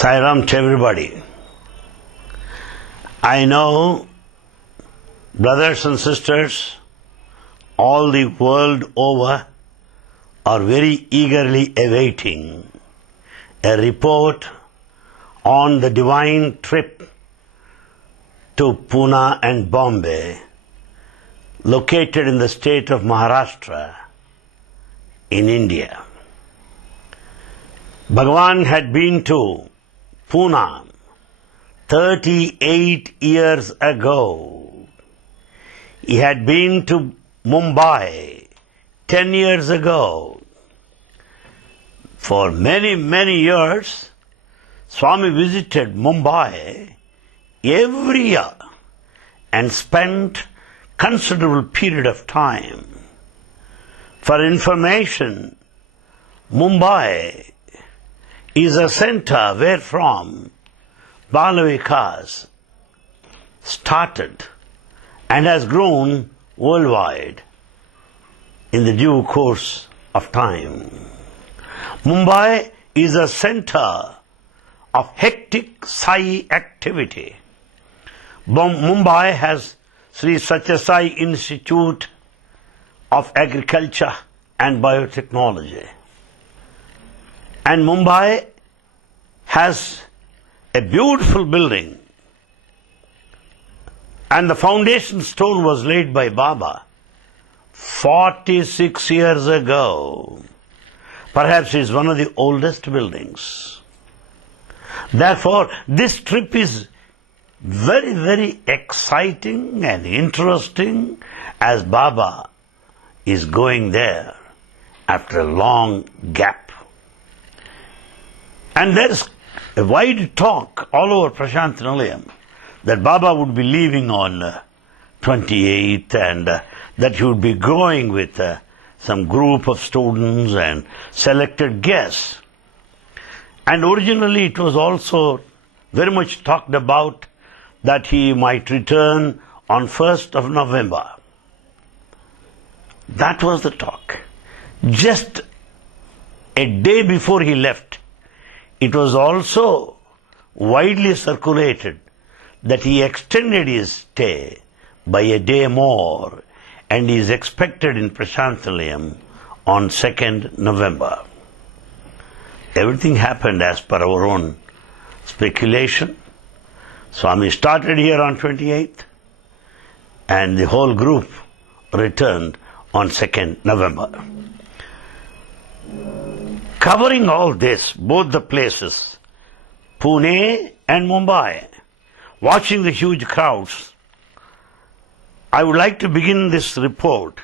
Sairam to everybody. I know brothers and sisters all the world over are very eagerly awaiting a report on the divine trip to Pune and Bombay, located in the state of Maharashtra in India. Bhagavan had been to Pune 38 years ago. He had been to Mumbai 10 years ago. For many, many years, Swami visited Mumbai every year and spent considerable period of time. For information, Mumbai is a center where from Bala Vikas started and has grown worldwide in the due course of time. Mumbai is a center of hectic Sai activity. Mumbai has Sri Satya Sai Institute of Agriculture and Biotechnology. And Mumbai has a beautiful building, and the foundation stone was laid by Baba 46 years ago. Perhaps it's one of the oldest buildings. Therefore, this trip is very, very exciting and interesting as Baba is going there after a long gap. And there's a wide talk all over Prashanti Nilayam that Baba would be leaving on 28th and that he would be going with some group of students and selected guests. And originally it was also very much talked about that he might return on 1st of November. That was the talk. Just a day before he left, it was also widely circulated that he extended his stay by a day more and is expected in Prashanti Nilayam on 2nd November. Everything happened as per our own speculation. Swami started here on 28th and the whole group returned on 2nd November. Covering all this, both the places, Pune and Mumbai, watching the huge crowds, I would like to begin this report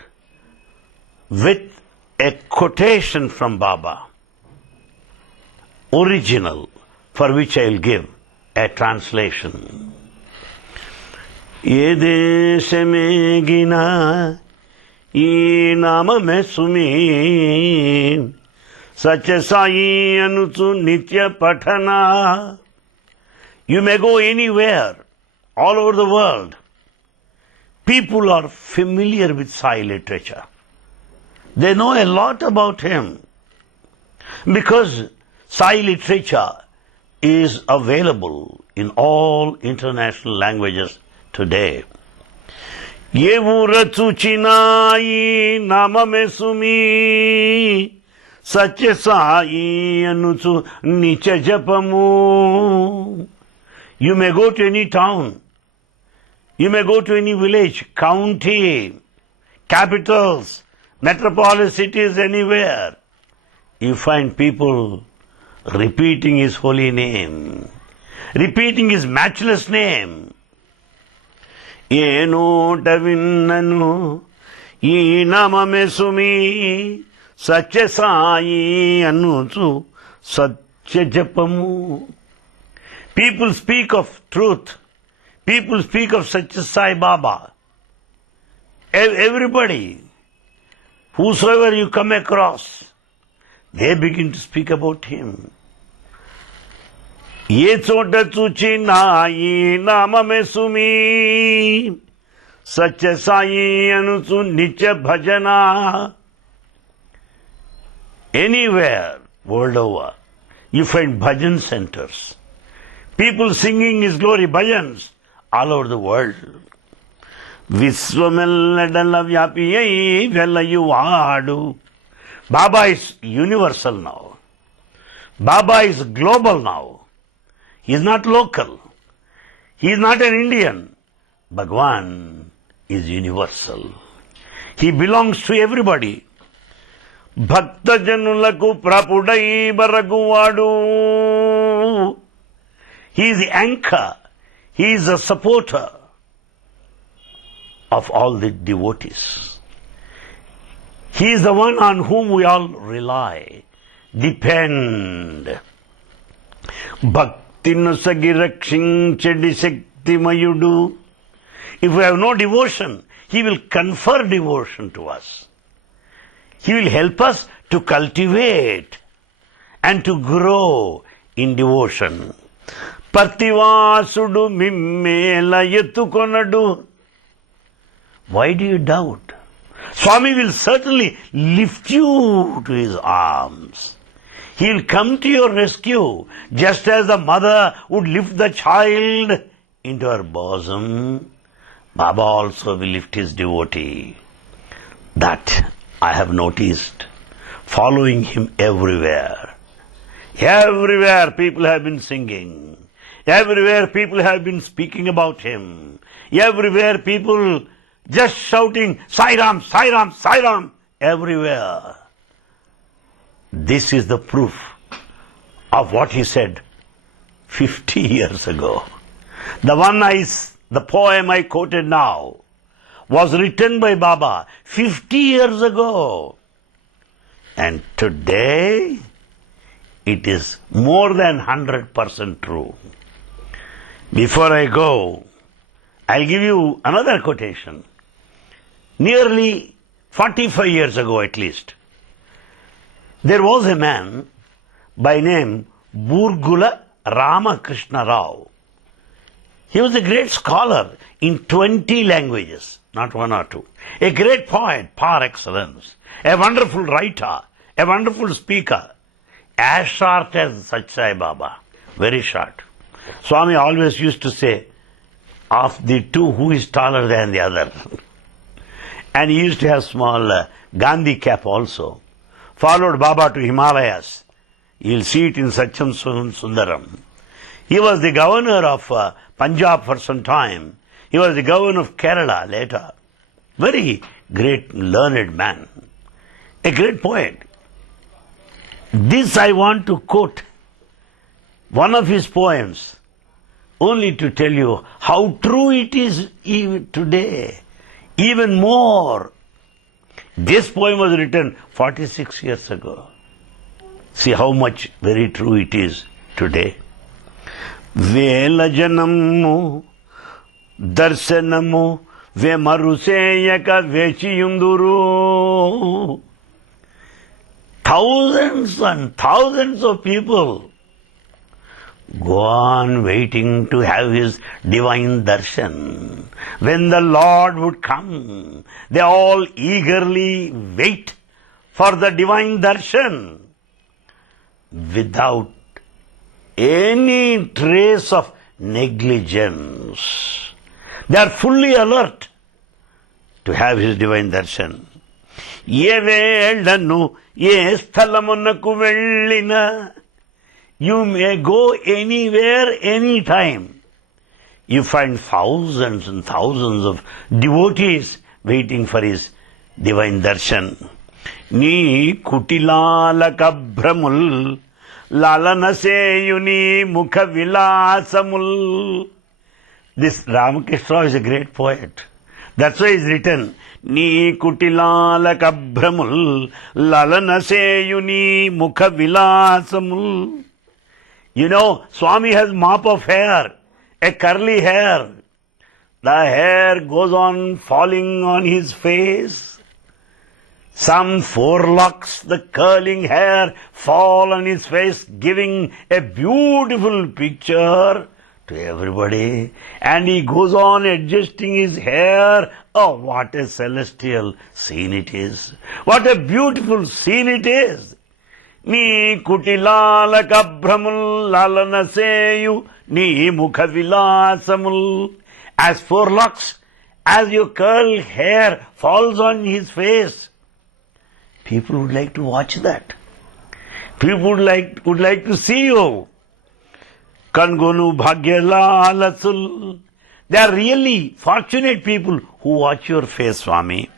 with a quotation from Baba, original, for which I will give a translation. Ye desh mein gina, ye naam mein sumi, Satya Sai Anutu Nitya Patana. You may go anywhere, all over the world. People are familiar with Sai literature. They know a lot about him because Sai literature is available in all international languages today. Ye vuratu chinai nama me sumi Satya Sai Anutu Nicha Japamu. You may go to any town. You may go to any village, county, capitals, metropolis cities, anywhere. You find people repeating his holy name, repeating his matchless name. Yeno Davinanu Ye Nama Me Sumi Satya Sai Anutu Satya Japamu. People speak of truth. People speak of Satya Sai Baba. Everybody, whosoever you come across, they begin to speak about him. Ye chota chuchi na ye nama me sumi Satya Sai Anutu Nicha Bhajana. Anywhere, world over, you find bhajan centers. People singing his glory, bhajans, all over the world. Visvamelladala vyapiyai velayuvadu. Baba is universal now. Baba is global now. He is not local. He is not an Indian. Bhagwan is universal. He belongs to everybody. Bhakta janulaku prapudai baraguvadu. He is the anchor. He is the supporter of all the devotees. He is the one on whom we all rely, depend. Bhakti nusagirakshin chedi mayudu. If we have no devotion, he will confer devotion to us. He will help us to cultivate and to grow in devotion. Partivasudu mimmela yetukonadu. Why do you doubt? Swami will certainly lift you to his arms. He will come to your rescue, just as the mother would lift the child into her bosom. Baba also will lift his devotee. That I have noticed, following him everywhere. Everywhere people have been singing. Everywhere people have been speaking about him. Everywhere people just shouting, Sai Ram, Sai Ram, Sai Ram, everywhere. This is the proof of what he said 50 years ago. The poem I quoted now was written by Baba 50 years ago. And today, it is more than 100% true. Before I go, I'll give you another quotation. Nearly 45 years ago at least, there was a man by name Burgula Ramakrishna Rao. He was a great scholar in 20 languages, not one or two. A great poet par excellence, a wonderful writer, a wonderful speaker, as short as Satsang Baba, very short. Swami always used to say, of the two, who is taller than the other? And he used to have small Gandhi cap also. Followed Baba to Himalayas. You'll see it in Satyam Sundaram. He was the governor of Punjab for some time. He was the governor of Kerala later. Very great learned man. A great poet. This I want to quote one of his poems, only to tell you how true it is even today. Even more. This poem was written 46 years ago. See how much very true it is today. Vela janamu darsanamu ve maruseyaka vechiyunduru. Thousands and thousands of people go on waiting to have his divine darshan. When the Lord would come, they all eagerly wait for the divine darshan without any trace of negligence. They are fully alert to have his divine darshan. Ye velanu ye sthalamunaku vellina. You may go anywhere, anytime. You find thousands and thousands of devotees waiting for his divine darshan. Ni kutilala kabramul lalanaseyuni mukha vilasamul. This Ramakrishna is a great poet. That's why he's written, Ni kutilala kabramul lalanaseyuni mukha vilasamul. You know, Swami has mop of hair, a curly hair. The hair goes on falling on his face. Some forelocks, the curling hair, fall on his face, giving a beautiful picture to everybody. And he goes on adjusting his hair. Oh, what a celestial scene it is. What a beautiful scene it is. Ni kutilala kabramul lalanaseyu nee mukha vilasamul. As forelocks, as your curled hair falls on his face. People would like to watch that. People would like to see you. Kangonu bhagyalalasul. They are really fortunate people who watch your face, Swami.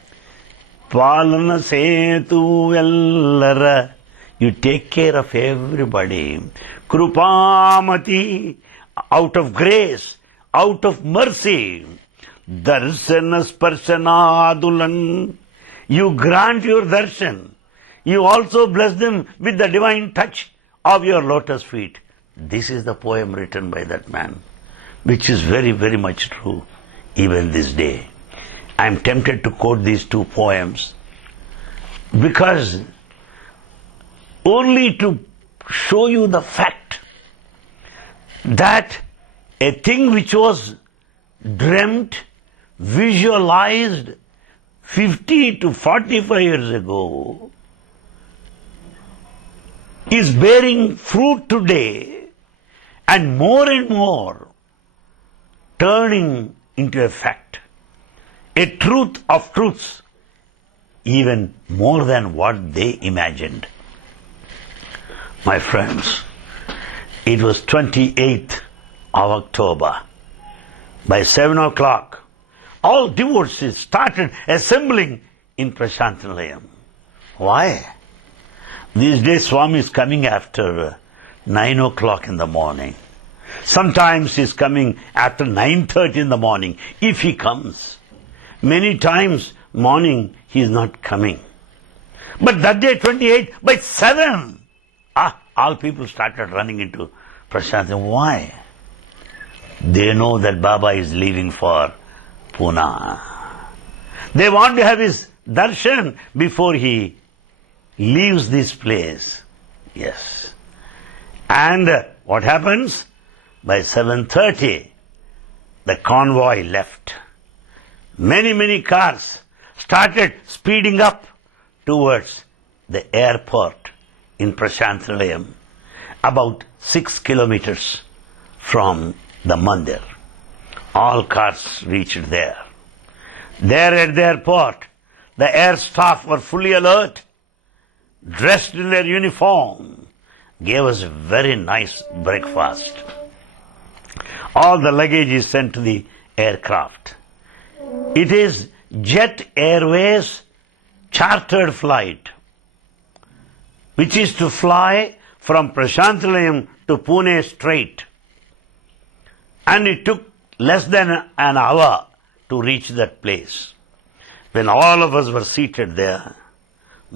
Palana setu ellara. You take care of everybody. Krupamati. Out of grace, out of mercy. Darsana sparshanadulan. You grant your darshan. You also bless them with the divine touch of your lotus feet. This is the poem written by that man, which is very, very much true even this day. I am tempted to quote these two poems because only to show you the fact that a thing which was dreamt, visualized 50 to 45 years ago is bearing fruit today and more turning into a fact, a truth of truths, even more than what they imagined. My friends, it was 28th of October. By 7 o'clock, all devotees started assembling in Prashanti Nilayam. Why? These days Swami is coming after 9 o'clock in the morning. Sometimes he is coming after 9:30 in the morning, if he comes. Many times morning he is not coming. But that day 28, by 7, all people started running into Prashanti. Why? They know that Baba is leaving for Pune. They want to have his darshan before he leaves this place. Yes. And what happens? By 7:30, the convoy left. Many cars started speeding up towards the airport in Prashanti Nilayam, about 6 kilometers from the mandir. All cars reached there. There at the airport, the air staff were fully alert, dressed in their uniform, gave us a very nice breakfast. All the luggage is sent to the aircraft. It is Jet Airways chartered flight, which is to fly from Prashanti Nilayam to Pune straight. And it took less than an hour to reach that place. When all of us were seated there,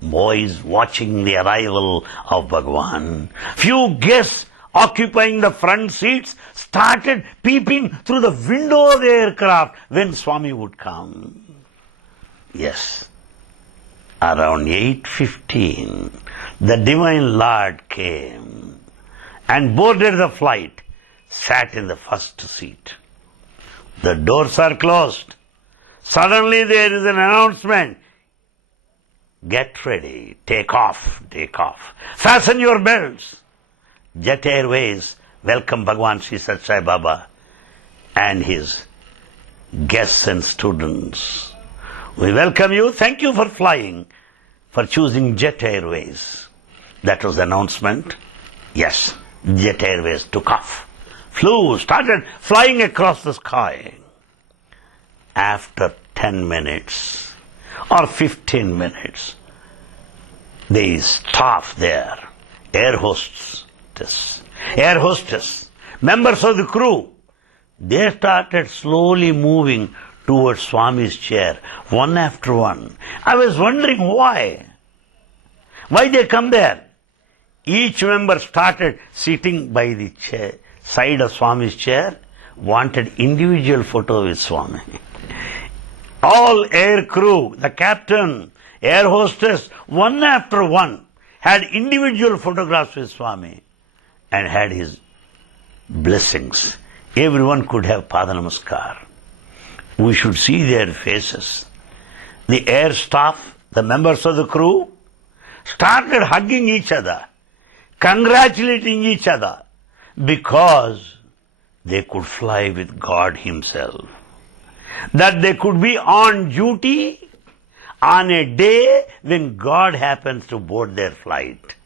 boys watching the arrival of Bhagwan, few guests occupying the front seats started peeping through the window of the aircraft when Swami would come. Yes, around 8:15, the Divine Lord came and boarded the flight, sat in the first seat. The doors are closed. Suddenly there is an announcement. Get ready, take off. Fasten your belts. Jet Airways welcome Bhagwan Sri Sat Sai Baba and his guests and students. We welcome you. Thank you for flying, for choosing Jet Airways. That was the announcement. Yes, Jet Airways took off. Started flying across the sky. After 10 minutes or 15 minutes, they stop there. Air hostess, members of the crew, they started slowly moving towards Swami's chair, one after one. I was wondering why. Why they come there? Each member started sitting by the chair, side of Swami's chair, wanted individual photo with Swami. All air crew, the captain, air hostess, one after one, had individual photographs with Swami and had his blessings. Everyone could have Pada Namaskar. We should see their faces. The air staff, the members of the crew, started hugging each other, congratulating each other, because they could fly with God Himself. That they could be on duty on a day when God happens to board their flight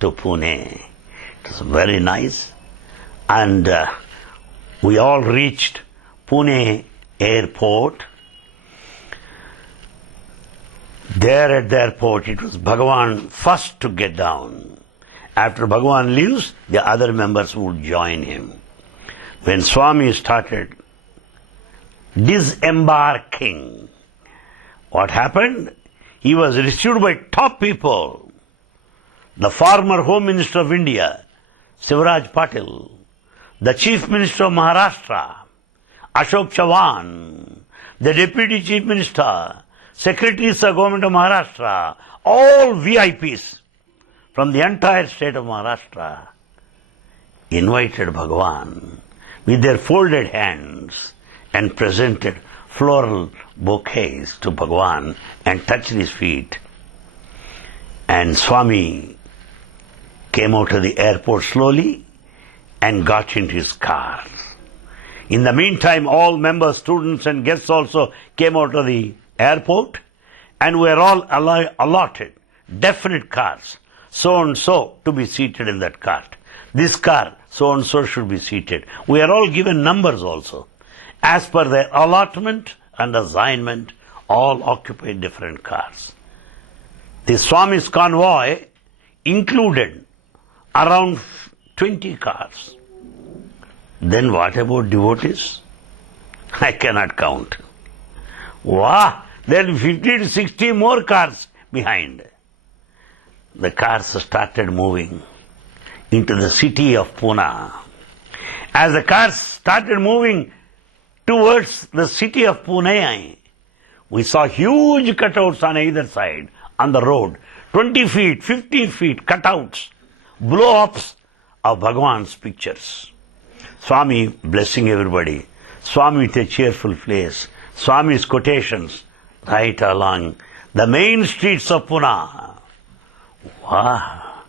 to Pune. It was very nice. And we all reached Pune airport. There at the airport, it was Bhagavan first to get down. After Bhagavan leaves, the other members would join him. When Swami started disembarking, what happened? He was received by top people. The former Home Minister of India, Shivraj Patil, the Chief Minister of Maharashtra, Ashok Chavan, the Deputy Chief Minister, Secretaries of Government of Maharashtra, all VIPs from the entire state of Maharashtra invited Bhagavan with their folded hands and presented floral bouquets to Bhagavan and touched his feet. And Swami came out of the airport slowly and got into his car. In the meantime, all members, students and guests also came out of the airport and were all allotted definite cars, so and so to be seated in that cart. This car, so and so should be seated. We are all given numbers also. As per their allotment and assignment, all occupied different cars. The Swami's convoy included around 20 cars. Then what about devotees? I cannot count. Wow! Then 50 to 60 more cars behind. The cars started moving into the city of Pune. As the cars started moving towards the city of Pune, we saw huge cutouts on either side on the road. 20 feet, 15 feet cutouts, blow-ups of Bhagavan's pictures. Swami blessing everybody. Swami with a cheerful face. Swami's quotations right along the main streets of Pune. Wow!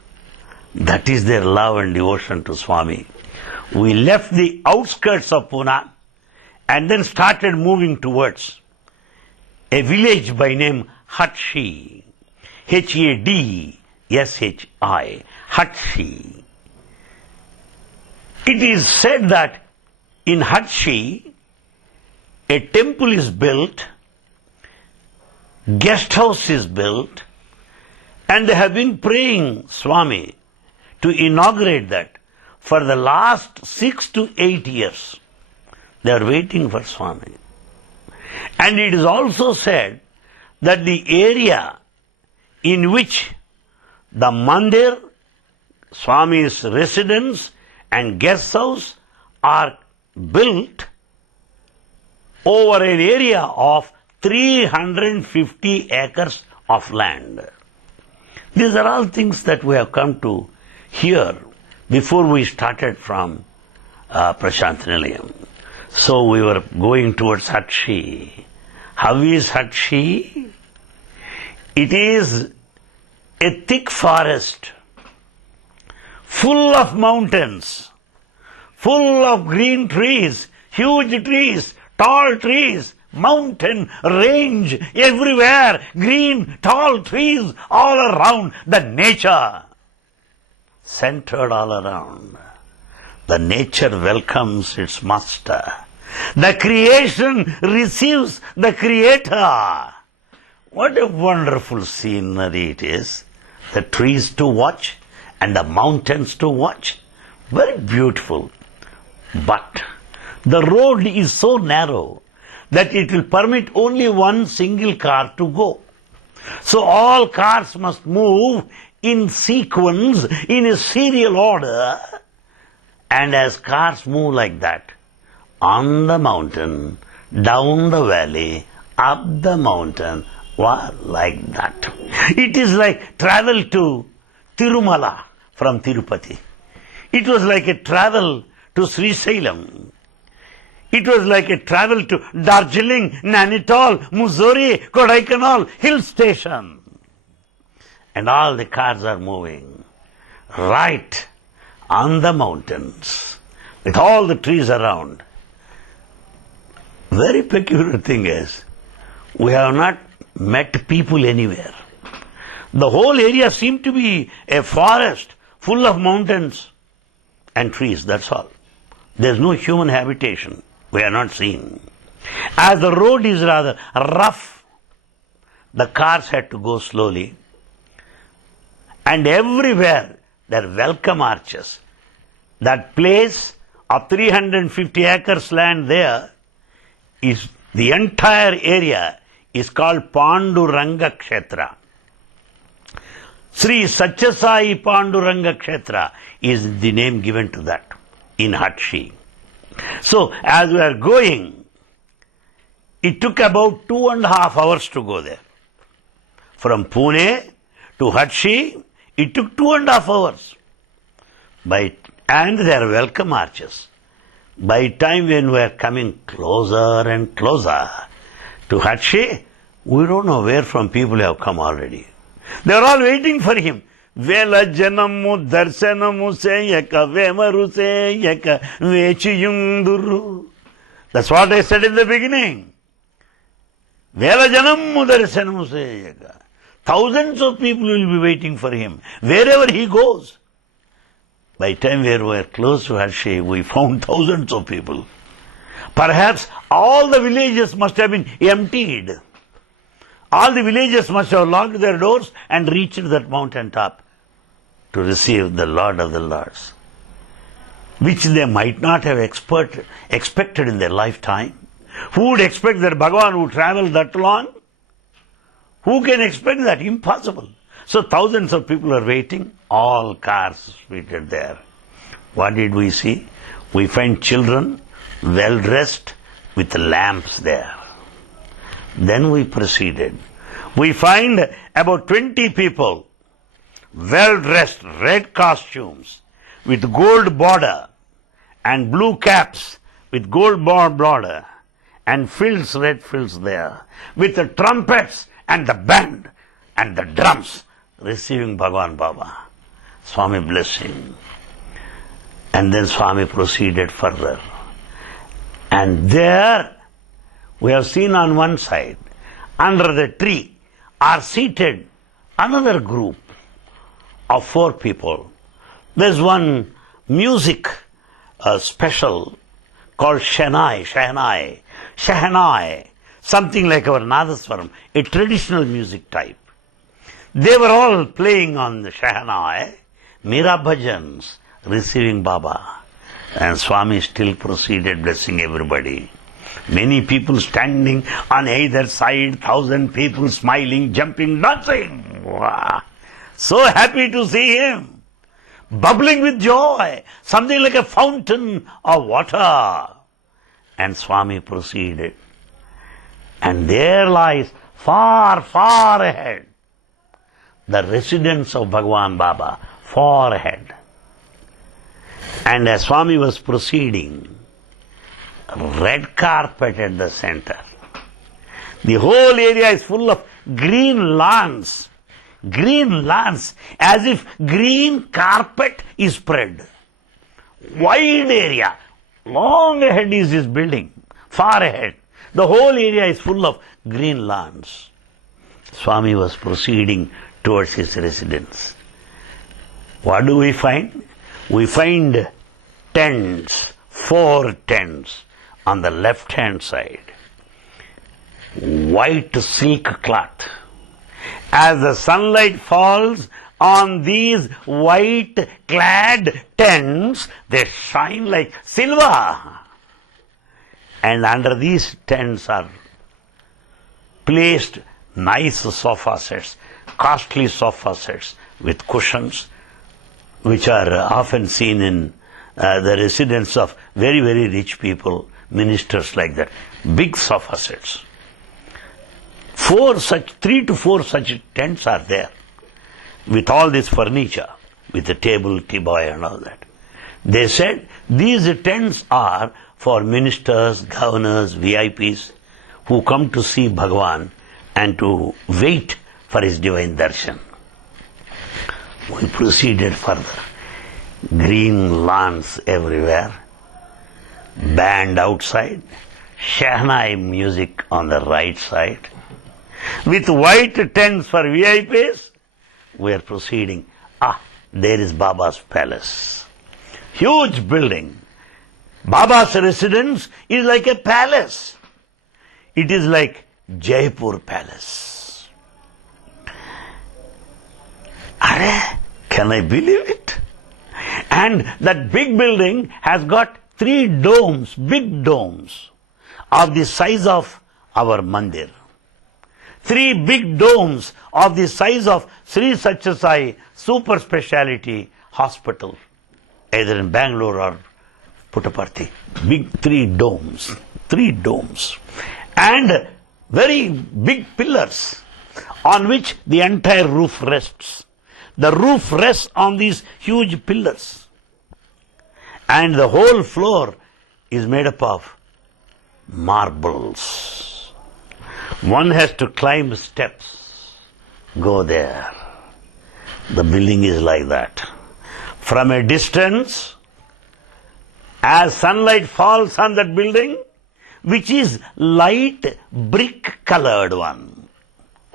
That is their love and devotion to Swami. We left the outskirts of Pune and then started moving towards a village by name Hatshi. Hadshi. Hatshi. It is said that in Hatshi, a temple is built, guest house is built, and they have been praying Swami to inaugurate that for the last 6 to 8 years. They are waiting for Swami. And it is also said that the area in which the mandir, Swami's residence and guest house are built over an area of 350 acres of land. These are all things that we have come to hear before we started from Prashanti Nilayam. So we were going towards Hatshi. How is Hatshi? It is a thick forest, full of mountains, full of green trees, huge trees, tall trees, mountain range everywhere, green, tall trees all around, the nature centered all around. The nature welcomes its master. The creation receives the creator. What a wonderful scenery it is. The trees to watch and the mountains to watch. Very beautiful. But the road is so narrow that it will permit only one single car to go. So all cars must move in sequence, in a serial order. And as cars move like that, on the mountain, down the valley, up the mountain, like that. It is like travel to Tirumala from Tirupati. It was like a travel to Sri Salem. It was like a travel to Darjeeling, Nainital, Mussoorie, Kodaikanal, hill station. And all the cars are moving right on the mountains. with all the trees around. Very peculiar thing is, we have not met people anywhere. The whole area seemed to be a forest full of mountains and trees, that's all. There's no human habitation. We are not seen. As the road is rather rough, the cars had to go slowly. And everywhere there are welcome arches. That place of 350 acres land there is, the entire area is called Panduranga Kshetra. Sri Satyasai Panduranga Kshetra is the name given to that in Hatshi. So as we are going, it took about 2.5 hours to go there. From Pune to Hatshi, it took 2.5 hours. And there are welcome arches. By the time when we are coming closer and closer to Hatshi, we don't know where from people have come already. They are all waiting for him. Vela janamu darsanamu seyaka vemaru seyaka vechiyunduru. That's what I said in the beginning. Vela janamu darsanamu seyaka. Thousands of people will be waiting for him wherever he goes. By the time we were close to Hatshi, we found thousands of people. Perhaps all the villages must have been emptied. All the villages must have locked their doors and reached that mountain top to receive the Lord of the Lords, which they might not have expected in their lifetime. Who would expect that Bhagavan would travel that long? Who can expect that? Impossible. So thousands of people are waiting, all cars waited there. What did we see? We find children well dressed with lamps there. Then we proceeded. We find about 20 people, well dressed, red costumes, with gold border, and blue caps with gold border, and frills, red frills there, with the trumpets and the band and the drums, receiving Bhagavan Baba. Swami blessing. And then Swami proceeded further. And there we have seen on one side, under the tree, are seated another group of 4 people. There's one music special called Shahnai, something like our Nadaswaram, a traditional music type. They were all playing on the Shahnai, Meera Bhajans, receiving Baba. And Swami still proceeded blessing everybody. Many people standing on either side, 1,000 people smiling, jumping, dancing. Wow. So happy to see him. Bubbling with joy, something like a fountain of water. And Swami proceeded. And there lies far, far ahead the residence of Bhagavan Baba, far ahead. And as Swami was proceeding, red carpet at the center. The whole area is full of green lawns, as if green carpet is spread. Wide area, long ahead is his building, far ahead. The whole area is full of green lawns. Swami was proceeding towards his residence. What do we find? We find tents, 4 tents on the left-hand side. White silk cloth. As the sunlight falls on these white-clad tents, they shine like silver. And under these tents are placed nice sofa sets, costly sofa sets with cushions, which are often seen in the residence of very, very rich people, ministers like that. Big sofa sets. 3 to 4 such tents are there, with all this furniture, with the table, tea boy and all that. They said these tents are for ministers, governors, VIPs who come to see Bhagavan and to wait for his divine darshan. We proceeded further. Green lawns everywhere, band outside, Shahnai music on the right side. With white tents for VIPs, we are proceeding. There is Baba's palace. Huge building. Baba's residence is like a palace. It is like Jaipur Palace. Can I believe it? And that big building has got 3 domes, big domes, of the size of our mandir. 3 big domes of the size of Sri Satyasai Super Speciality Hospital, either in Bangalore or Puttaparthi. Big 3 domes. 3 domes. And very big pillars on which the entire roof rests. The roof rests on these huge pillars. And the whole floor is made up of marbles. One has to climb steps, go there. The building is like that. From a distance, as sunlight falls on that building, which is light brick colored one,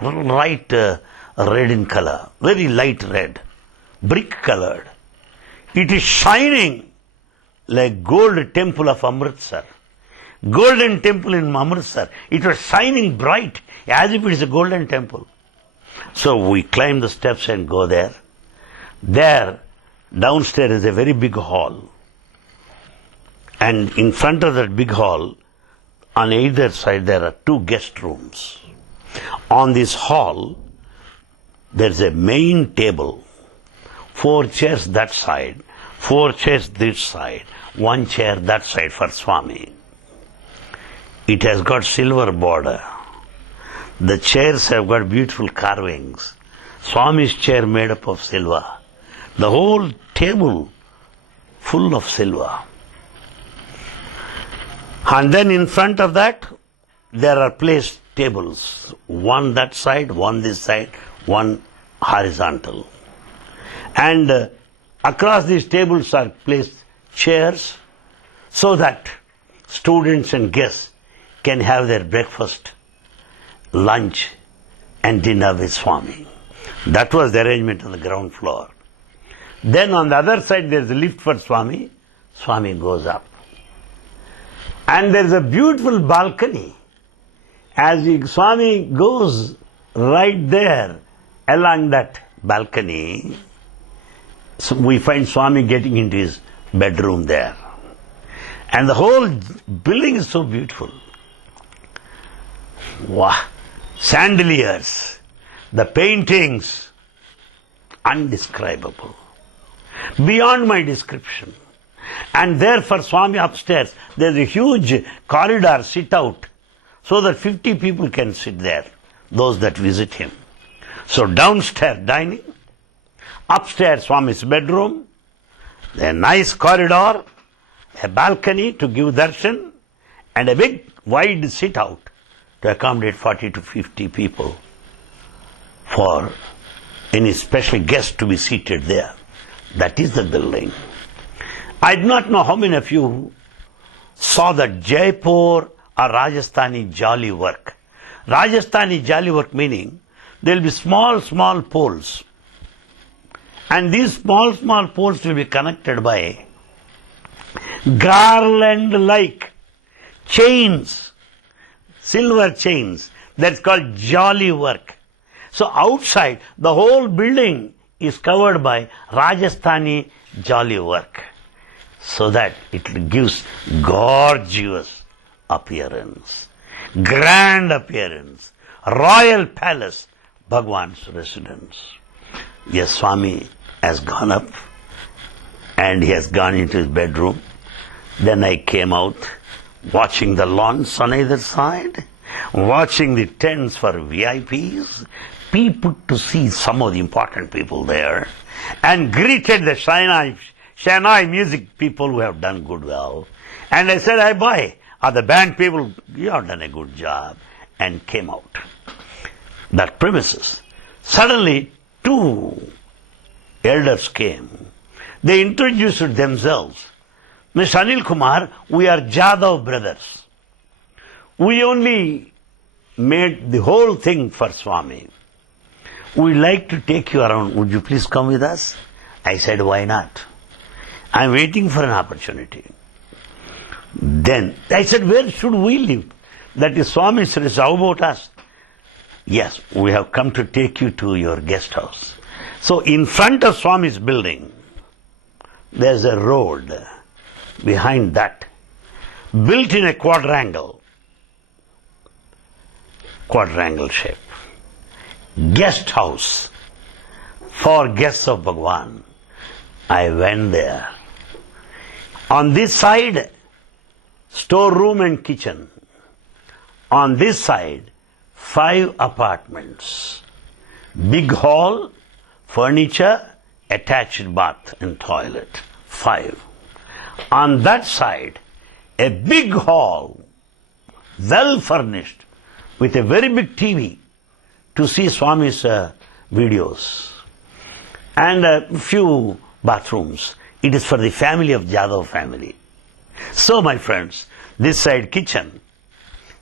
light red in color, very light red, brick colored. It is shining like gold temple of Amritsar. Golden temple in Amritsar. It was shining bright as if it is a golden temple. So we climb the steps and go there. There, downstairs is a very big hall. And in front of that big hall, on either side there are 2 guest rooms. On this hall, there is a main table, 4 chairs that side, 4 chairs this side, 1 chair that side for Swami. It has got silver border. The chairs have got beautiful carvings. Swami's chair made up of silver. The whole table full of silver. And then in front of that, there are placed tables. 1 that side, 1 this side, 1 horizontal. And across these tables are placed chairs so that students and guests can have their breakfast, lunch and dinner with Swami. That was the arrangement on the ground floor. Then on the other side there is a lift for Swami. Swami goes up. And there is a beautiful balcony. As Swami goes right there along that balcony, so we find Swami getting into his bedroom there. And the whole building is so beautiful. Wow! Chandeliers, the paintings, undescribable, beyond my description. And there for Swami upstairs, there is a huge corridor sit out so that 50 people can sit there, those that visit him. So downstairs dining, upstairs Swami's bedroom, a nice corridor, a balcony to give darshan, and a big wide sit out to accommodate 40 to 50 people for any special guest to be seated there. That is the building. I do not know how many of you saw that Jaipur or Rajasthani jolly work. Rajasthani jolly work meaning there will be small poles. And these small poles will be connected by garland-like chains, silver chains. That's called jolly work. So outside, the whole building is covered by Rajasthani jolly work, so that it gives gorgeous appearance, grand appearance, royal palace, Bhagwan's residence. Yes, Swami has gone up and he has gone into his bedroom. Then I came out watching the lawns on either side, watching the tents for VIPs, people to see some of the important people there, and greeted the Shahnai music people who have done good well. And I said, "Hi, boy, are the band people, you have done a good job," and came out. That premises. Suddenly, 2 elders came. They introduced themselves. Mr. Anil Kumar, we are Jadhav brothers. We only made the whole thing for Swami. We'd like to take you around. Would you please come with us? I said, why not? I'm waiting for an opportunity. Then I said, where should we live? That is Swami said, how about us? Yes, we have come to take you to your guest house. So in front of Swami's building, there's a road. Behind that, built in a quadrangle shape, guest house for guests of Bhagwan. I went there. On this side, storeroom and kitchen. On this side, 5 apartments. Big hall, furniture, attached bath and toilet. 5. On that side, a big hall, well furnished, with a very big TV to see Swami's videos. And a few bathrooms. It is for the family of Jadhav family. So my friends, this side kitchen,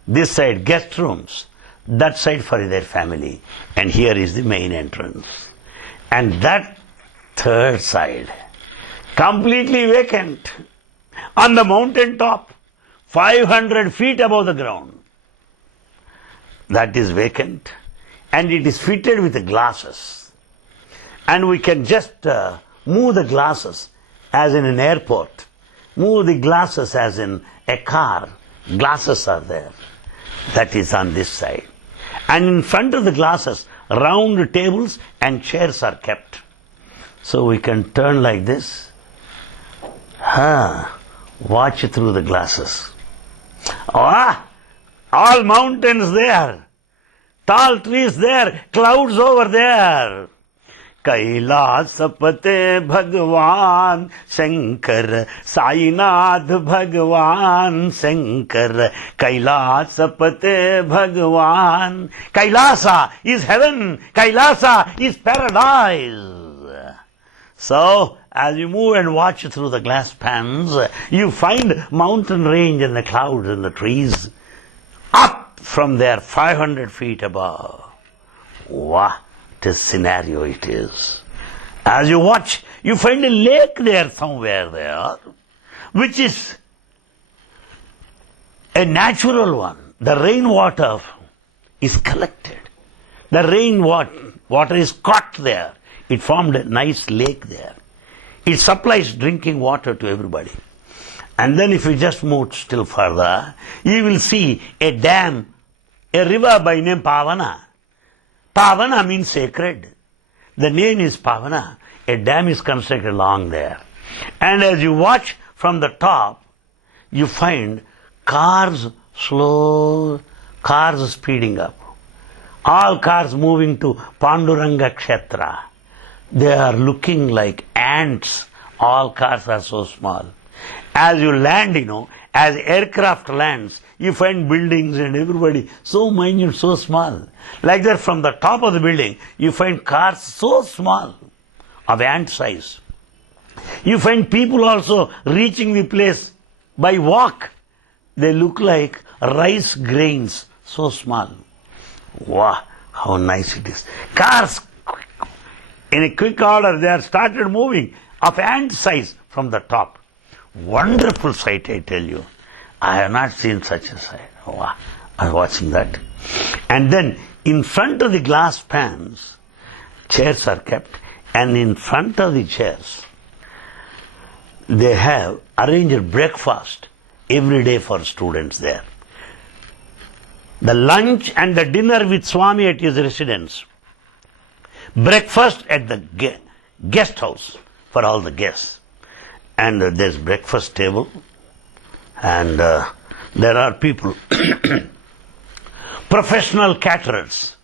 this side guest rooms, that side for their family. And here is the main entrance. And that third side, completely vacant, on the mountain top, 500 feet above the ground. That is vacant, and it is fitted with glasses. And we can just move the glasses as in an airport, move the glasses as in a car. Glasses are there. That is on this side. And in front of the glasses, round tables and chairs are kept. So we can turn like this. Watch through the glasses. All mountains there, tall trees there, clouds over there. Kailasapate Bhagwan Shankar, Sainath Bhagwan Shankar, Kailasapate Bhagwan. Kailasa is heaven, Kailasa is paradise. So, as you move and watch through the glass pans, you find mountain range and the clouds and the trees up from there 500 feet above. What a scenario it is. As you watch, you find a lake there somewhere there, which is a natural one. The rainwater is collected. The rainwater is caught there. It formed a nice lake there. It supplies drinking water to everybody. And then if you just move still further, you will see a dam, a river by name Pavana. Pavana means sacred. The name is Pavana. A dam is constructed along there. And as you watch from the top, you find cars speeding up. All cars moving to Panduranga Kshetra. They are looking like ants. All cars are so small. As you land, as aircraft lands, you find buildings and everybody so minute, so small. Like that, from the top of the building, you find cars so small, of ant size. You find people also reaching the place by walk. They look like rice grains, so small. Wow, how nice it is. Cars, in a quick order, they have started moving of ant size from the top. Wonderful sight, I tell you. I have not seen such a sight. Wow, I was watching that. And then, in front of the glass pans, chairs are kept, and in front of the chairs, they have arranged breakfast every day for students there. The lunch and the dinner with Swami at his residence. Breakfast at the guest house for all the guests. And there's breakfast table. And there are people, professional caterers,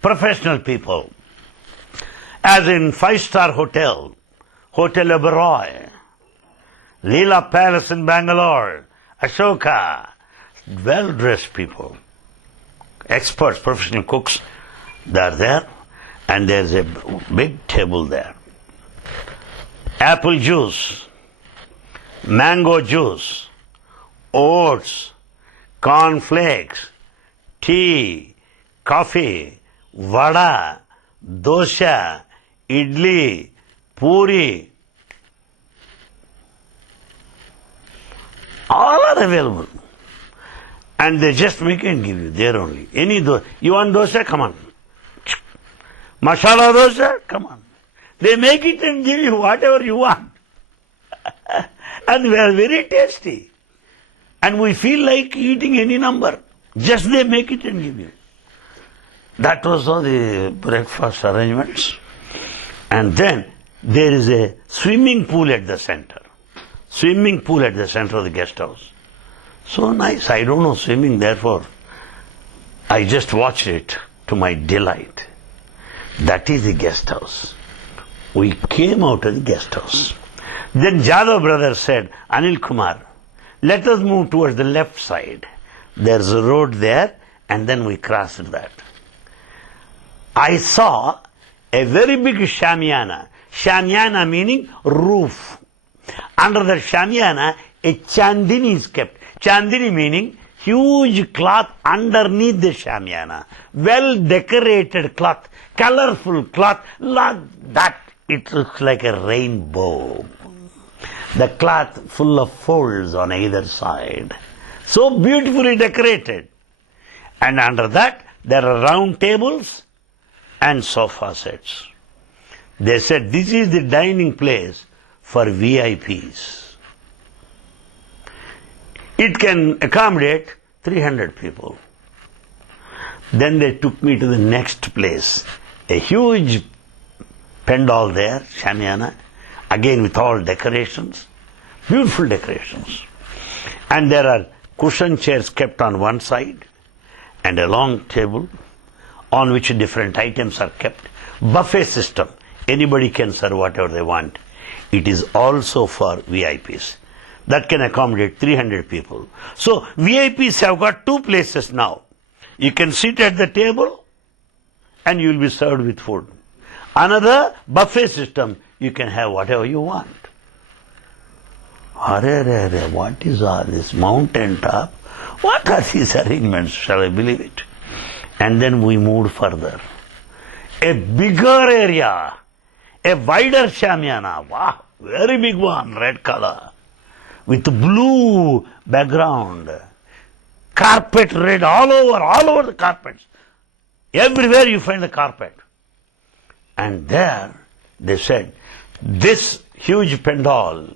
professional people. As in 5-star hotel, Hotel Oberoi, Leela Palace in Bangalore, Ashoka, well-dressed people, experts, professional cooks, they are there, and there's a big table there. Apple juice, mango juice, oats, cornflakes, tea, coffee, vada, dosha, idli, puri. All are available. And they just make and give you there only. Any dosa. You want dosa? Come on. Masala dosa? Come on. They make it and give you whatever you want. And they are very tasty. And we feel like eating any number. Just they make it and give you. That was all the breakfast arrangements. And then there is a swimming pool at the center. Swimming pool at the center of the guest house. So nice. I don't know swimming, therefore I just watched it to my delight. That is the guest house. We came out of the guest house. Then Jadhav brother said, Anil Kumar, let us move towards the left side. There's a road there, and then we crossed that. I saw a very big shamiana. Shamiana meaning roof. Under the shamiana, a chandini is kept. Chandini meaning huge cloth underneath the shamiana. Well decorated cloth, colorful cloth, like that. It looks like a rainbow. The cloth full of folds on either side. So beautifully decorated. And under that, there are round tables and sofa sets. They said this is the dining place for VIPs. It can accommodate 300 people. Then they took me to the next place. A huge pandal there, shamiana, again with all decorations, beautiful decorations. And there are cushion chairs kept on one side and a long table on which different items are kept. Buffet system. Anybody can serve whatever they want. It is also for VIPs. That can accommodate 300 people. So VIPs have got two places now. You can sit at the table and you will be served with food. Another buffet system, you can have whatever you want. What is all this mountain top? What are these arrangements? Shall I believe it? And then we moved further. A bigger area, a wider shamiana. Wow, very big one, red color, with blue background. Carpet red all over the carpets. Everywhere you find the carpet. And there they said, this huge pandal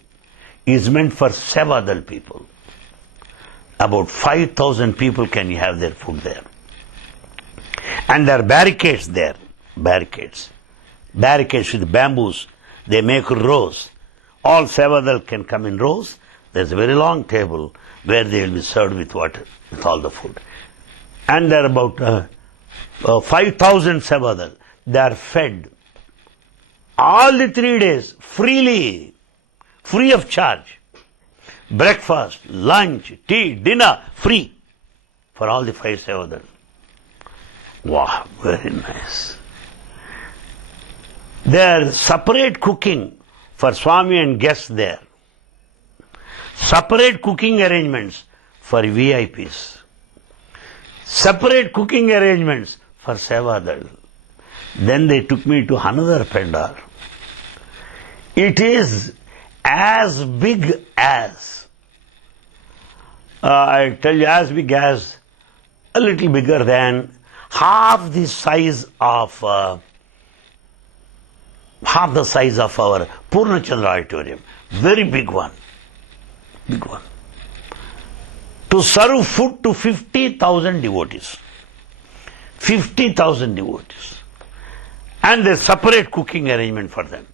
is meant for Sevadal people. About 5,000 people can have their food there. And there are barricades there. Barricades with bamboos. They make rows. All Sevadal can come in rows. There's a very long table where they will be served with water, with all the food. And there are about 5,000 Sevadal. They are fed all the 3 days freely, free of charge. Breakfast, lunch, tea, dinner, free for all the 5 Sevadal. Wow, very nice. There is separate cooking for Swami and guests there. Separate cooking arrangements for VIPs. Separate cooking arrangements for Sevadal. Then they took me to another pandal. It is as big as, I tell you, as big as, a little bigger than half the size of our Purnachandra auditorium. Very big one. Big one. To serve food to 50,000 devotees. 50,000 devotees. And there's separate cooking arrangement for them.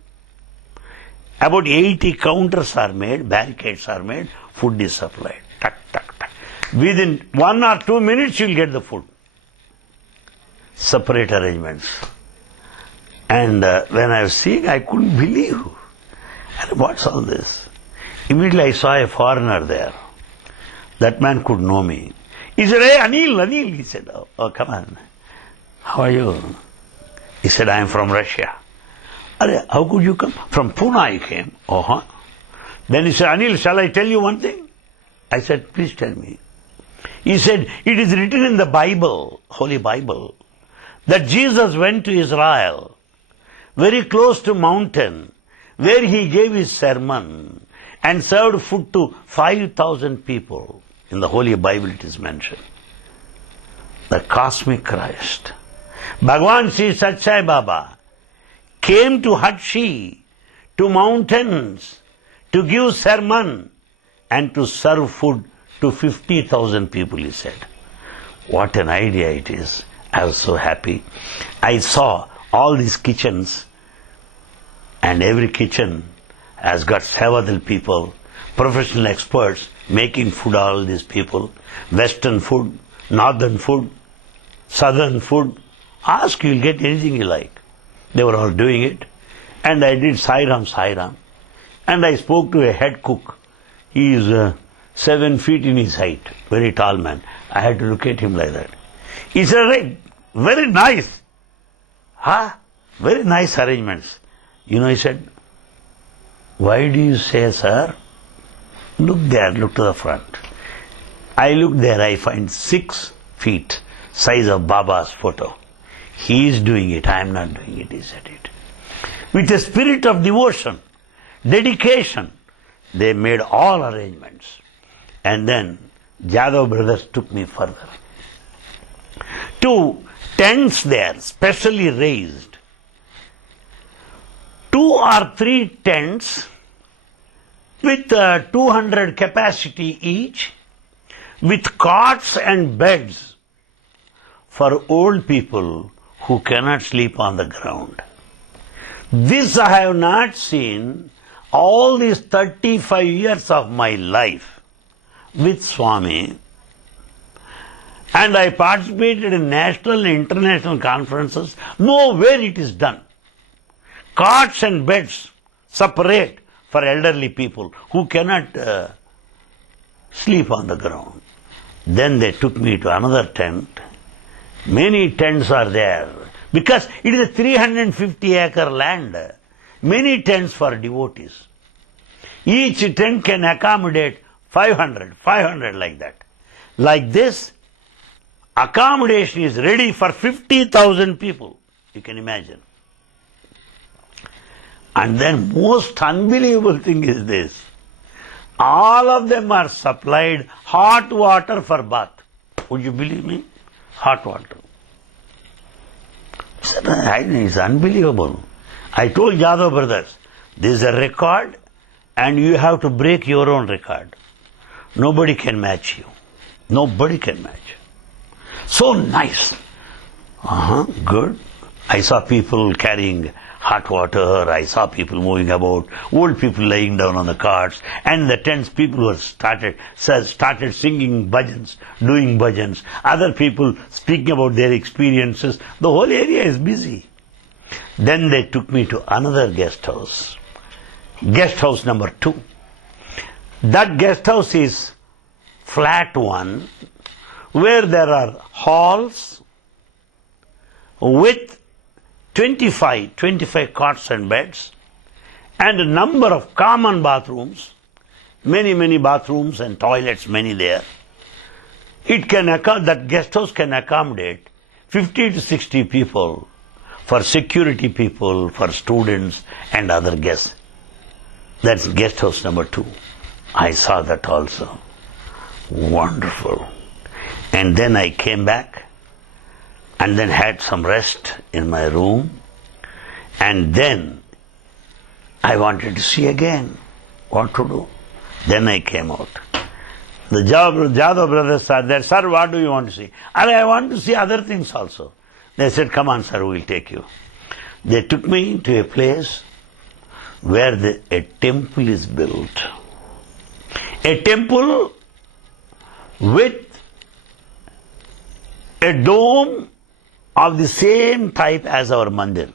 About 80 counters are made, barricades are made, food is supplied. Tuck, tuck, tuck. Within 1 or 2 minutes you'll get the food. Separate arrangements. And when I was seeing, I couldn't believe. What's all this? Immediately I saw a foreigner there. That man could know me. He said, hey, Anil. He said, oh, come on. How are you? He said, I am from Russia. How could you come? From Pune I came. Then he said, Anil, shall I tell you one thing? I said, please tell me. He said, it is written in the Bible, Holy Bible, that Jesus went to Israel, very close to mountain, where he gave his sermon and served food to 5,000 people. In the Holy Bible it is mentioned. The cosmic Christ. Bhagwan Sri Sat Sai Baba came to Hatshi, to mountains, to give sermon and to serve food to 50,000 people, he said. What an idea it is. I was so happy. I saw all these kitchens, and every kitchen has got several people, professional experts, making food, all these people, western food, northern food, southern food. Ask, you'll get anything you like. They were all doing it. And I did Sairam, Sairam. And I spoke to a head cook. He is 7 feet in his height, very tall man. I had to look at him like that. He said, right, very nice. Huh? Very nice arrangements. You know, he said, why do you say, sir? Look there, look to the front. I look there, I find 6 feet size of Baba's photo. He is doing it, I am not doing it, he said it. With a spirit of devotion, dedication, they made all arrangements. And then Jadhav brothers took me further. 2 tents there, specially raised. 2 or 3 tents with 200 capacity each, with cots and beds for old people who cannot sleep on the ground. This I have not seen all these 35 years of my life with Swami, and I participated in national and international conferences. Nowhere it is done. Cots and beds separate for elderly people who cannot sleep on the ground. Then they took me to another tent. Many tents are there because it is a 350-acre land. Many tents for devotees. Each tent can accommodate 500 like that. Like this, accommodation is ready for 50,000 people. You can imagine. And then most unbelievable thing is this. All of them are supplied hot water for bath. Would you believe me? Hot water. It's unbelievable. I told Jadhav brothers, this is a record and you have to break your own record. Nobody can match you. Nobody can match. So nice. Good. I saw people carrying hot water. I saw people moving about. Old people lying down on the carts. And the tents, people were started singing bhajans, doing bhajans. Other people speaking about their experiences. The whole area is busy. Then they took me to another guest house. Guest house number 2. That guest house is flat one, where there are halls with 25 cots and beds, and a number of common bathrooms, many bathrooms and toilets, many there. That guest house can accommodate 50 to 60 people for security people, for students and other guests. That's guest house number 2. I saw that also. Wonderful. And then I came back and then had some rest in my room, and then I wanted to see again what to do. Then I came out. The Jadhav brothers are there. Sir, what do you want to see? I want to see other things also. They said, come on sir, we'll take you. They took me to a place where a temple is built. A temple with a dome of the same type as our mandir.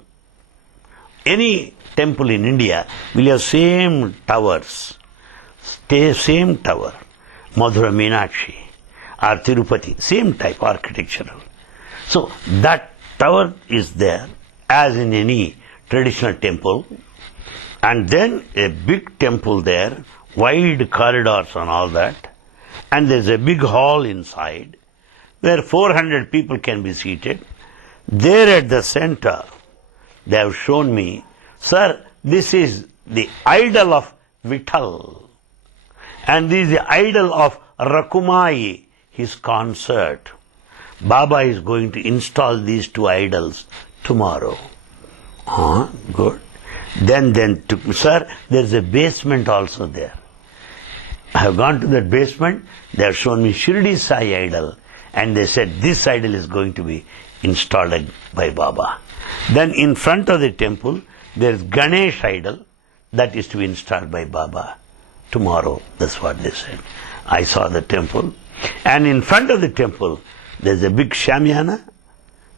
Any temple in India will have same towers, same tower. Madhura Meenakshi or Tirupati, same type architectural. So that tower is there as in any traditional temple. And then a big temple there, wide corridors and all that. And there's a big hall inside where 400 people can be seated. There at the center, they have shown me, sir, this is the idol of Vittal. And this is the idol of Rakumai, his consort. Baba is going to install these two idols tomorrow. Good. Then took me, sir, there's a basement also there. I have gone to that basement, they have shown me Shirdi Sai idol, and they said this idol is going to be installed by Baba. Then in front of the temple, there is Ganesh idol that is to be installed by Baba tomorrow. That's what they said. I saw the temple, and in front of the temple, there's a big shamiana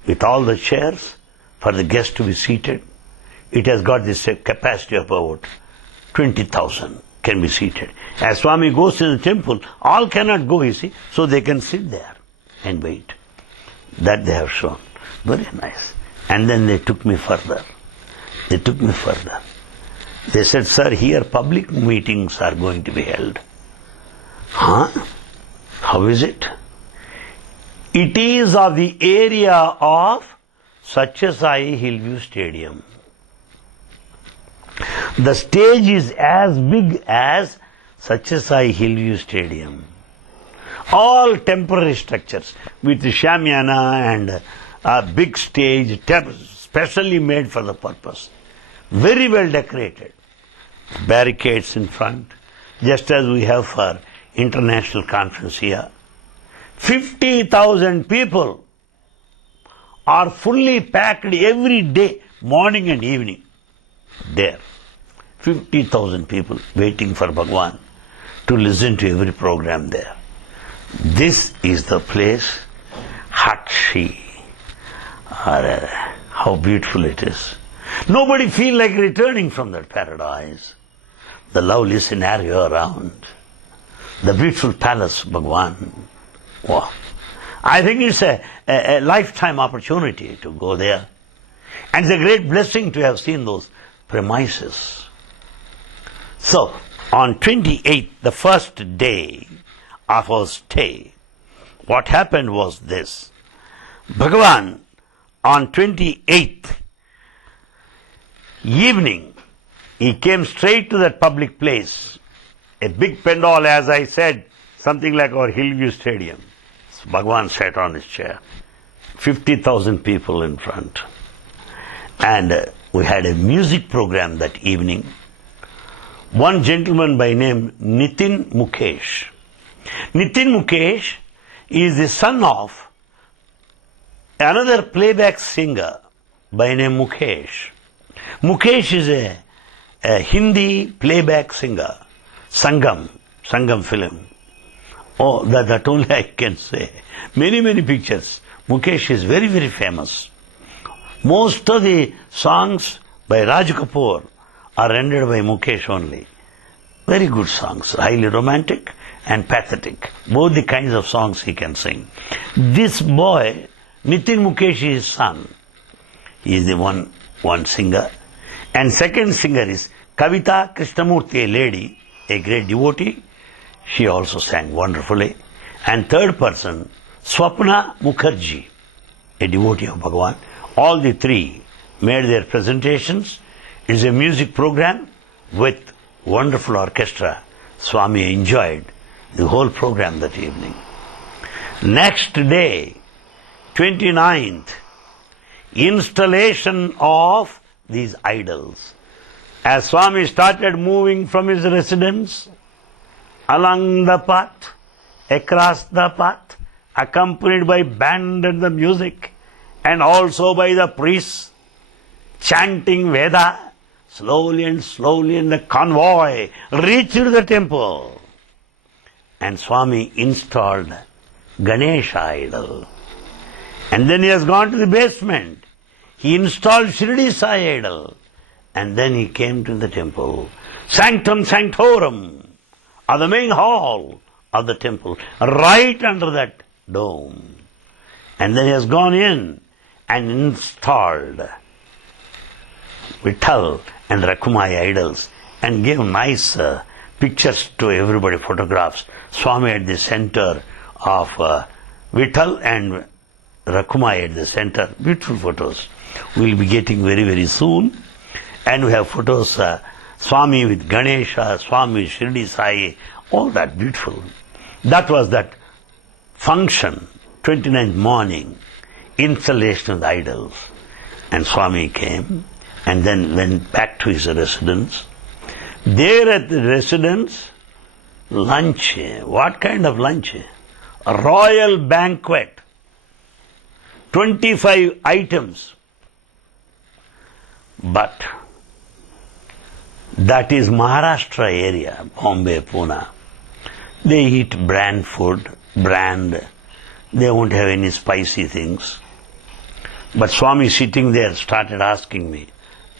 with all the chairs for the guests to be seated. It has got this capacity of about 20,000 can be seated. As Swami goes in the temple, all cannot go, you see, so they can sit there and wait. That they have shown. Very nice. And then they took me further. They said, sir, here public meetings are going to be held. How is it? It is of the area of Satyasai Hillview Stadium. The stage is as big as Satyasai Hillview Stadium. All temporary structures with shamiana and a big stage, specially made for the purpose. Very well decorated. Barricades in front, just as we have for international conference here. 50,000 people are fully packed every day, morning and evening. There. 50,000 people waiting for Bhagwan to listen to every program there. This is the place, Hatshi. How beautiful it is. Nobody feel like returning from that paradise. The lovely scenario around. The beautiful palace, Bhagwan. Wow. I think it's a lifetime opportunity to go there. And it's a great blessing to have seen those premises. So, on 28th, the first day of our stay, what happened was this. Bhagavan, on 28th evening, he came straight to that public place. A big pandal, as I said, something like our Hillview Stadium. So Bhagavan sat on his chair. 50,000 people in front. And we had a music program that evening. One gentleman by name Nitin Mukesh. Nitin Mukesh is the son of another playback singer by name Mukesh. Mukesh is a Hindi playback singer. Sangam film. Oh, that only I can say. Many pictures. Mukesh is very, very famous. Most of the songs by Raj Kapoor are rendered by Mukesh only. Very good songs, highly romantic and pathetic. Both the kinds of songs he can sing. This boy, Nitin Mukesh, is his son. He is the one singer. And second singer is Kavita Krishnamurti, a lady, a great devotee. She also sang wonderfully. And third person, Swapna Mukherjee, a devotee of Bhagavan. All the three made their presentations. It is a music program with wonderful orchestra. Swami enjoyed the whole program that evening. Next day, 29th, installation of these idols. As Swami started moving from his residence along the path, across the path, accompanied by band and the music, and also by the priests chanting Veda, slowly and the convoy reached the temple. And Swami installed Ganesha idol. And then he has gone to the basement. He installed Shirdi Sai idol. And then he came to the temple. Sanctum Sanctorum, of the main hall of the temple, right under that dome. And then he has gone in and installed Vittal and Rakumai idols and gave nice pictures to everybody, photographs. Swami at the center of Vittal and Rakumai at the center. Beautiful photos. We will be getting very, very soon. And we have photos, Swami with Ganesha, Swami with Shirdi Sai, all that beautiful. That was that function, 29th morning, installation of the idols. And Swami came and then went back to his residence. There at the residence, lunch. What kind of lunch? A royal banquet. 25 items. But that is Maharashtra area, Bombay, Pune. They eat brand food, brand. They won't have any spicy things. But Swami sitting there started asking me,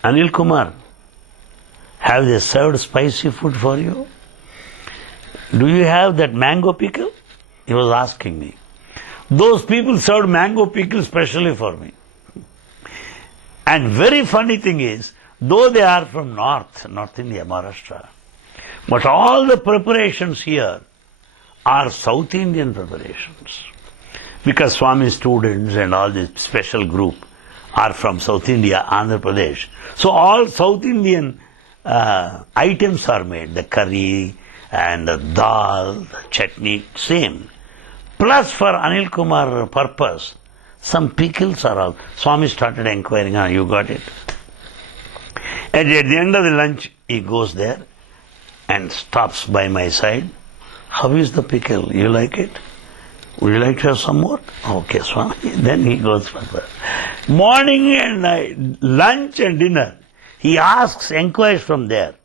Anil Kumar, have they served spicy food for you? Do you have that mango pickle? He was asking me. Those people served mango pickle specially for me. And very funny thing is, though they are from North India, Maharashtra, but all the preparations here are South Indian preparations. Because Swami students and all this special group are from South India, Andhra Pradesh. So all South Indian items are made, the curry and the dal, the chutney, same. Plus for Anil Kumar purpose, some pickles are all. Swami started inquiring, you got it? And at the end of the lunch, he goes there and stops by my side. How is the pickle? You like it? Would you like to have some more? Okay, Swami. Then he goes further. Morning and night, lunch and dinner. He asks, inquires from there.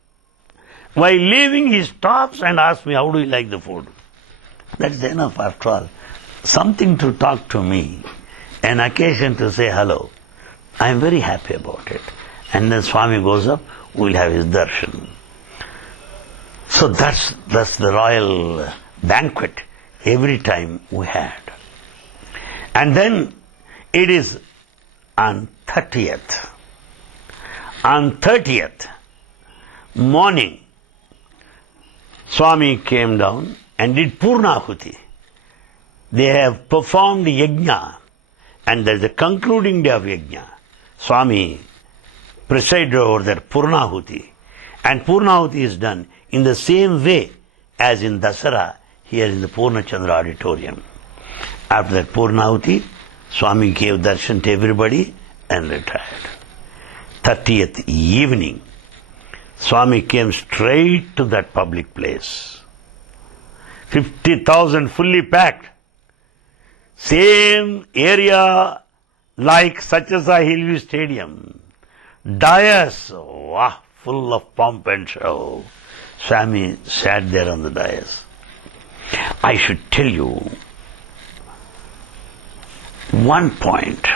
While leaving, he stops and asks me, how do you like the food? That's enough after all. Something to talk to me, an occasion to say hello. I am very happy about it. And then Swami goes up, we'll have his darshan. So that's the royal banquet every time we had. And then it is on 30th. On 30th morning, Swami came down and did Purnahuti. They have performed the yajna, and there's the concluding day of yajna. Swami presided over that Purnahuti. And Purnahuti is done in the same way as in Dasara, here in the Purnachandra auditorium. After that Purnahuti, Swami gave darshan to everybody and retired. 30th evening, Swami came straight to that public place. 50,000 fully packed. Same area like Satsang Hillview Stadium. Dais, wow, full of pomp and show. Swami sat there on the dais. I should tell you one point.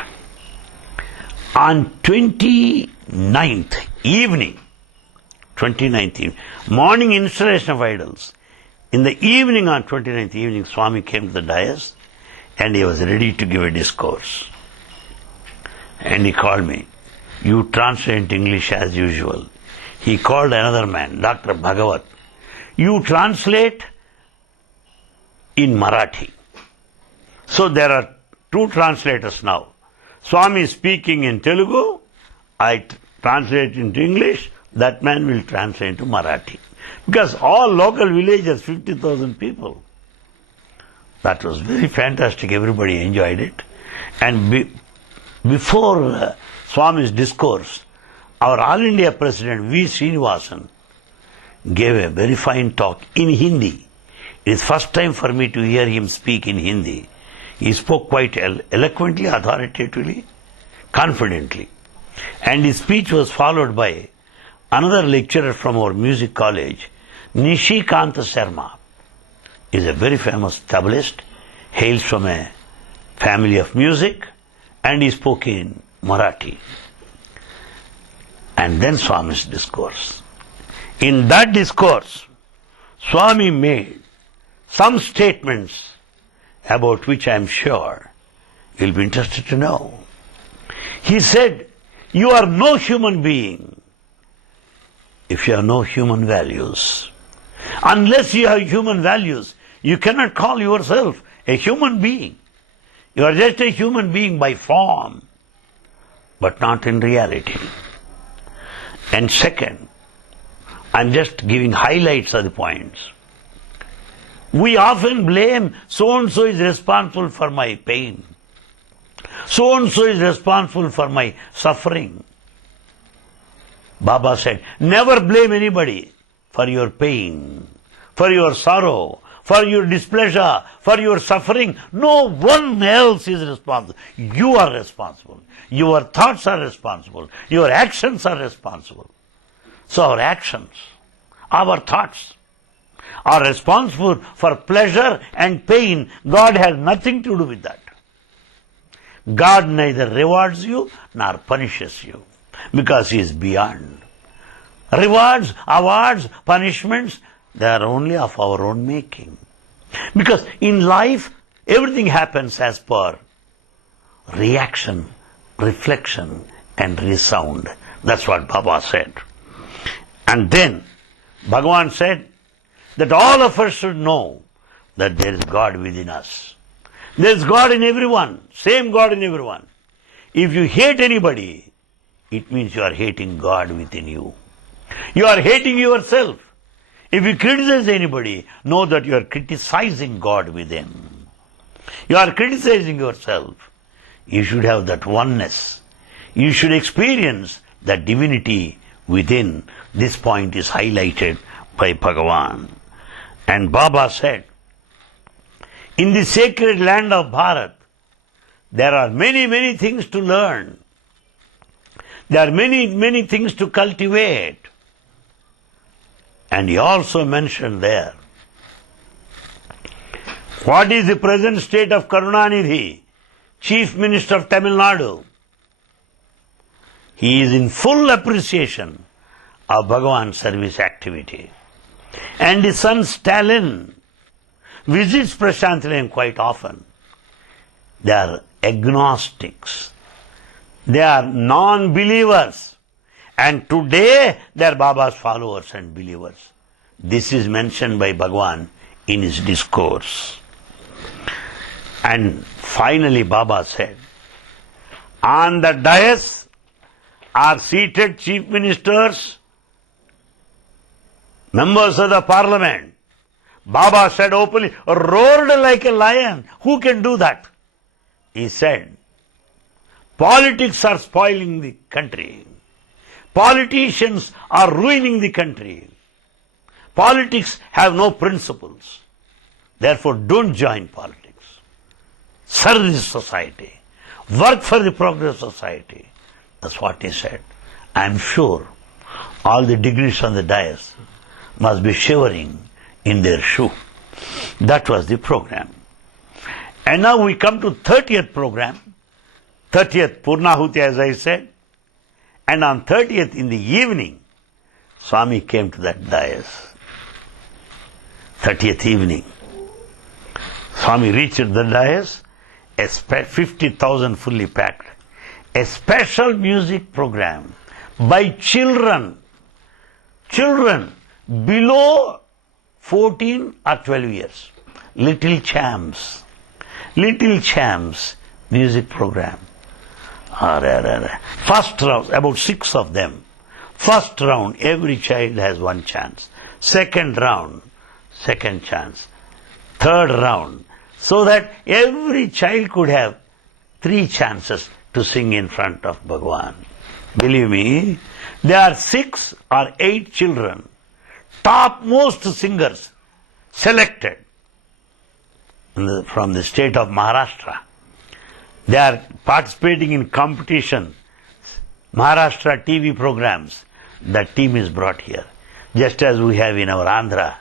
On 29th evening, morning installation of idols. In the evening, on 29th evening, Swami came to the dais and he was ready to give a discourse. And he called me. You translate into English as usual. He called another man, Dr. Bhagavat. You translate in Marathi. So there are two translators now. Swami is speaking in Telugu, I translate into English, that man will translate into Marathi. Because all local villages, 50,000 people. That was very fantastic, everybody enjoyed it. And before Swami's discourse, our All India President V. Srinivasan gave a very fine talk in Hindi. It is first time for me to hear him speak in Hindi. He spoke quite eloquently, authoritatively, confidently. And his speech was followed by another lecturer from our music college, Nishikanta Sharma. He is a very famous tablaist, hails from a family of music, and he spoke in Marathi. And then Swami's discourse. In that discourse, Swami made some statements about which I am sure you'll be interested to know. He said, you are no human being if you have no human values. Unless you have human values, you cannot call yourself a human being. You are just a human being by form, but not in reality. And second, I'm just giving highlights of the points. We often blame so-and-so is responsible for my pain. So-and-so is responsible for my suffering. Baba said, never blame anybody for your pain, for your sorrow, for your displeasure, for your suffering. No one else is responsible. You are responsible. Your thoughts are responsible. Your actions are responsible. So our actions, our thoughts are responsible for pleasure and pain. God has nothing to do with that. God neither rewards you nor punishes you because He is beyond. Rewards, awards, punishments, they are only of our own making. Because in life, everything happens as per reaction, reflection and resound. That's what Baba said. And then Bhagavan said that all of us should know that there is God within us. There is God in everyone, same God in everyone. If you hate anybody, it means you are hating God within you. You are hating yourself. If you criticize anybody, know that you are criticizing God within. You are criticizing yourself. You should have that oneness. You should experience that divinity within. This point is highlighted by Bhagavan. And Baba said, in the sacred land of Bharat, there are many, many things to learn. There are many, many things to cultivate. And he also mentioned there, what is the present state of Karunanidhi, Chief Minister of Tamil Nadu? He is in full appreciation of Bhagavan's service activity. And his son Stalin visits Prashanti Nilayam quite often. They are agnostics. They are non-believers. And today they are Baba's followers and believers. This is mentioned by Bhagavan in his discourse. And finally Baba said, on the dais are seated chief ministers, members of the parliament. Baba said openly, roared like a lion. Who can do that? He said, politics are spoiling the country. Politicians are ruining the country. Politics have no principles. Therefore, don't join politics. Serve the society. Work for the progress of society. That's what he said. I am sure all the degrees on the dais must be shivering in their shoe. That was the program. And now we come to 30th program. 30th Purnahuti, as I said. And on 30th in the evening, Swami came to that dais. 30th evening. Swami reached the dais, 50,000 fully packed. A special music program by children. Children below 14 or 12 years. Little champs. Little champs music program. First round, about 6 of them. First round, every child has one chance. Second round, second chance. Third round, so that every child could have 3 chances to sing in front of Bhagavan. Believe me, there are 6 or 8 children, topmost singers, selected from the state of Maharashtra. They are participating in competition, Maharashtra TV programs. That team is brought here. Just as we have in our Andhra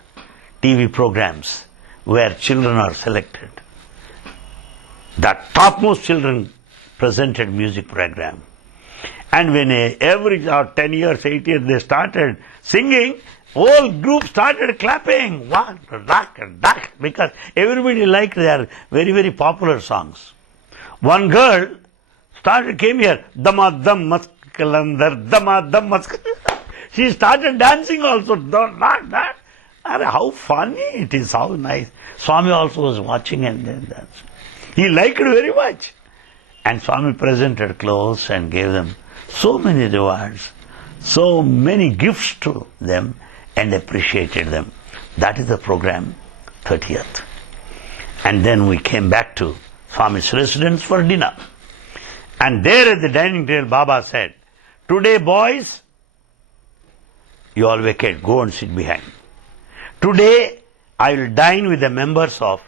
TV programs where children are selected. The topmost children presented music program. And when every 10 years, 8 years they started singing, whole group started clapping. One, duck, because everybody liked their very, very popular songs. One girl came here, dama dam maskalandar, dama dam maskalandar. She started dancing also. Not that. How funny it is, how nice. Swami also was watching and then dancing. He liked it very much. And Swami presented clothes and gave them so many rewards, so many gifts to them and appreciated them. That is the program, 30th. And then we came back to Swami's residence for dinner. And there at the dining table, Baba said, "Today, boys, you all vacate, go and sit behind. Today, I will dine with the members of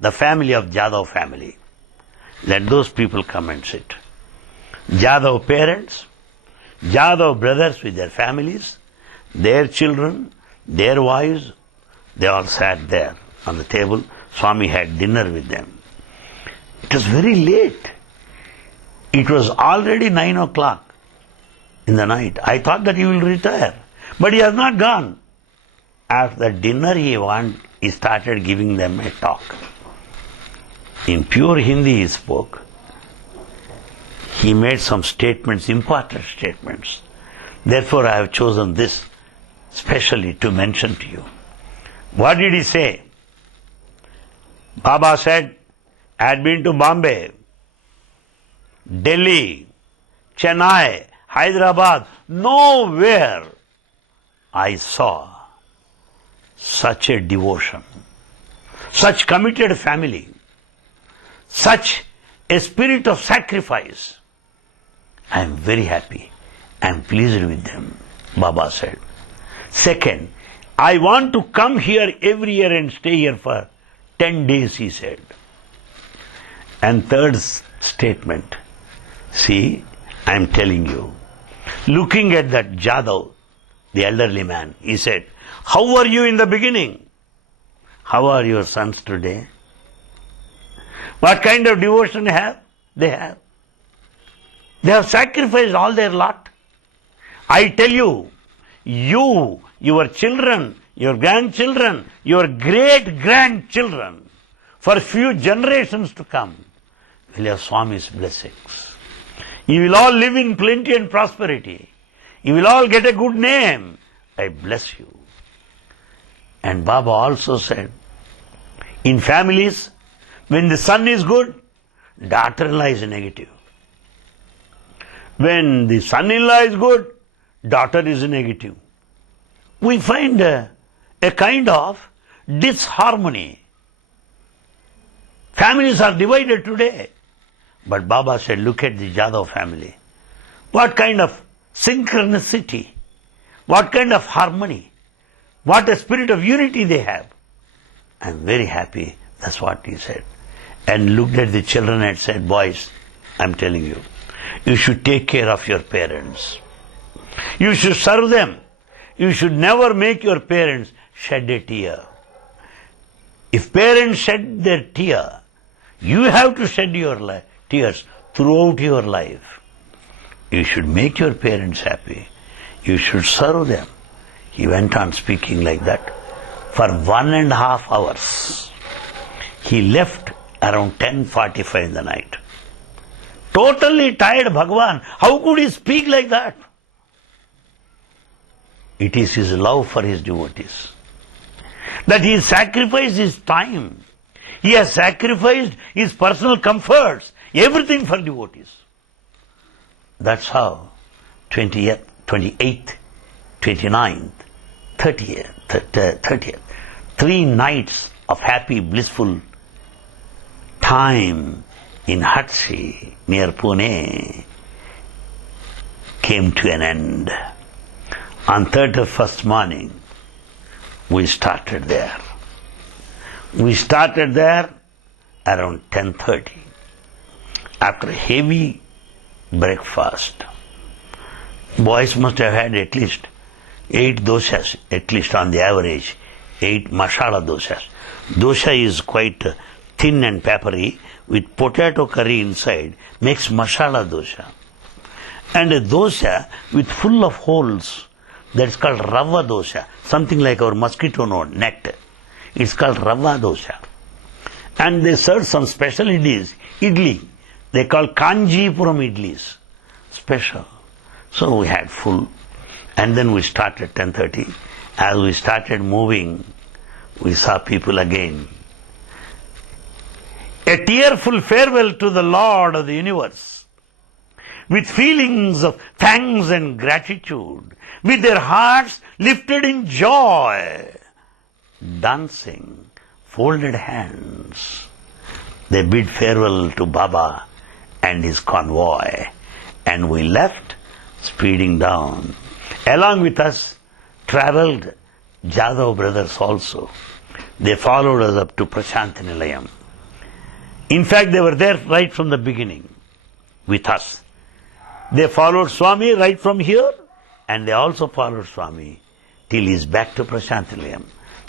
the family of Jadhav family. Let those people come and sit. Jadhav parents, Jadhav brothers with their families, their children, their wives, they all sat there on the table. Swami had dinner with them. It was very late. It was already 9 o'clock in the night. I thought that he will retire. But he has not gone. After dinner he started giving them a talk. In pure Hindi he spoke. He made some statements, important statements. Therefore I have chosen this specially to mention to you. What did he say? Baba said, I had been to Bombay, Delhi, Chennai, Hyderabad, nowhere I saw such a devotion, such committed family, such a spirit of sacrifice. I am very happy. I am pleased with them, Baba said. Second, I want to come here every year and stay here for 10 days, he said. And third statement, see, I am telling you, looking at that Jadhav, the elderly man, he said, how were you in the beginning? How are your sons today? What kind of devotion they have? They have. They have sacrificed all their lot. I tell you, you, your children, your grandchildren, your great-grandchildren, for few generations to come, will have Swami's blessings. You will all live in plenty and prosperity. You will all get a good name. I bless you. And Baba also said, in families, when the son is good, daughter-in-law is negative. When the son-in-law is good, daughter is negative. We find a kind of disharmony. Families are divided today. But Baba said, look at the Jadhav family. What kind of synchronicity, what kind of harmony, what a spirit of unity they have. I am very happy. That's what he said. And looked at the children and said, boys, I am telling you, you should take care of your parents. You should serve them. You should never make your parents shed a tear. If parents shed their tear, you have to shed your tears throughout your life. You should make your parents happy. You should serve them. He went on speaking like that for 1.5 hours. He left around 10:45 in the night. Totally tired, Bhagwan. How could he speak like that? It is his love for his devotees. That he sacrificed his time. He has sacrificed his personal comforts, everything for devotees. That's how 20th, 28th, 29th, 30th, 3 nights of happy, blissful time in Hatsi near Pune came to an end. On 31st morning, we started there. We started there around 10:30. After a heavy breakfast, boys must have had at least 8 doshas, at least on the average, 8 masala doshas. Dosha is quite thin and peppery with potato curry inside, makes masala dosha. And a dosha with full of holes, that's called rava dosha, something like our mosquito net. It's called rava dosha. And they serve some special idli. They call Kanjipuram idlis, special. So we had full. And then we started 10:30. As we started moving, we saw people again. A tearful farewell to the Lord of the universe, with feelings of thanks and gratitude, with their hearts lifted in joy, dancing, folded hands. They bid farewell to Baba and his convoy, and we left, speeding down. Along with us travelled Jadhav brothers also. They followed us up to Prashanti Nilayam. In fact, they were there right from the beginning with us. They followed Swami right from here, and they also followed Swami till he is back to Prashanti Nilayam.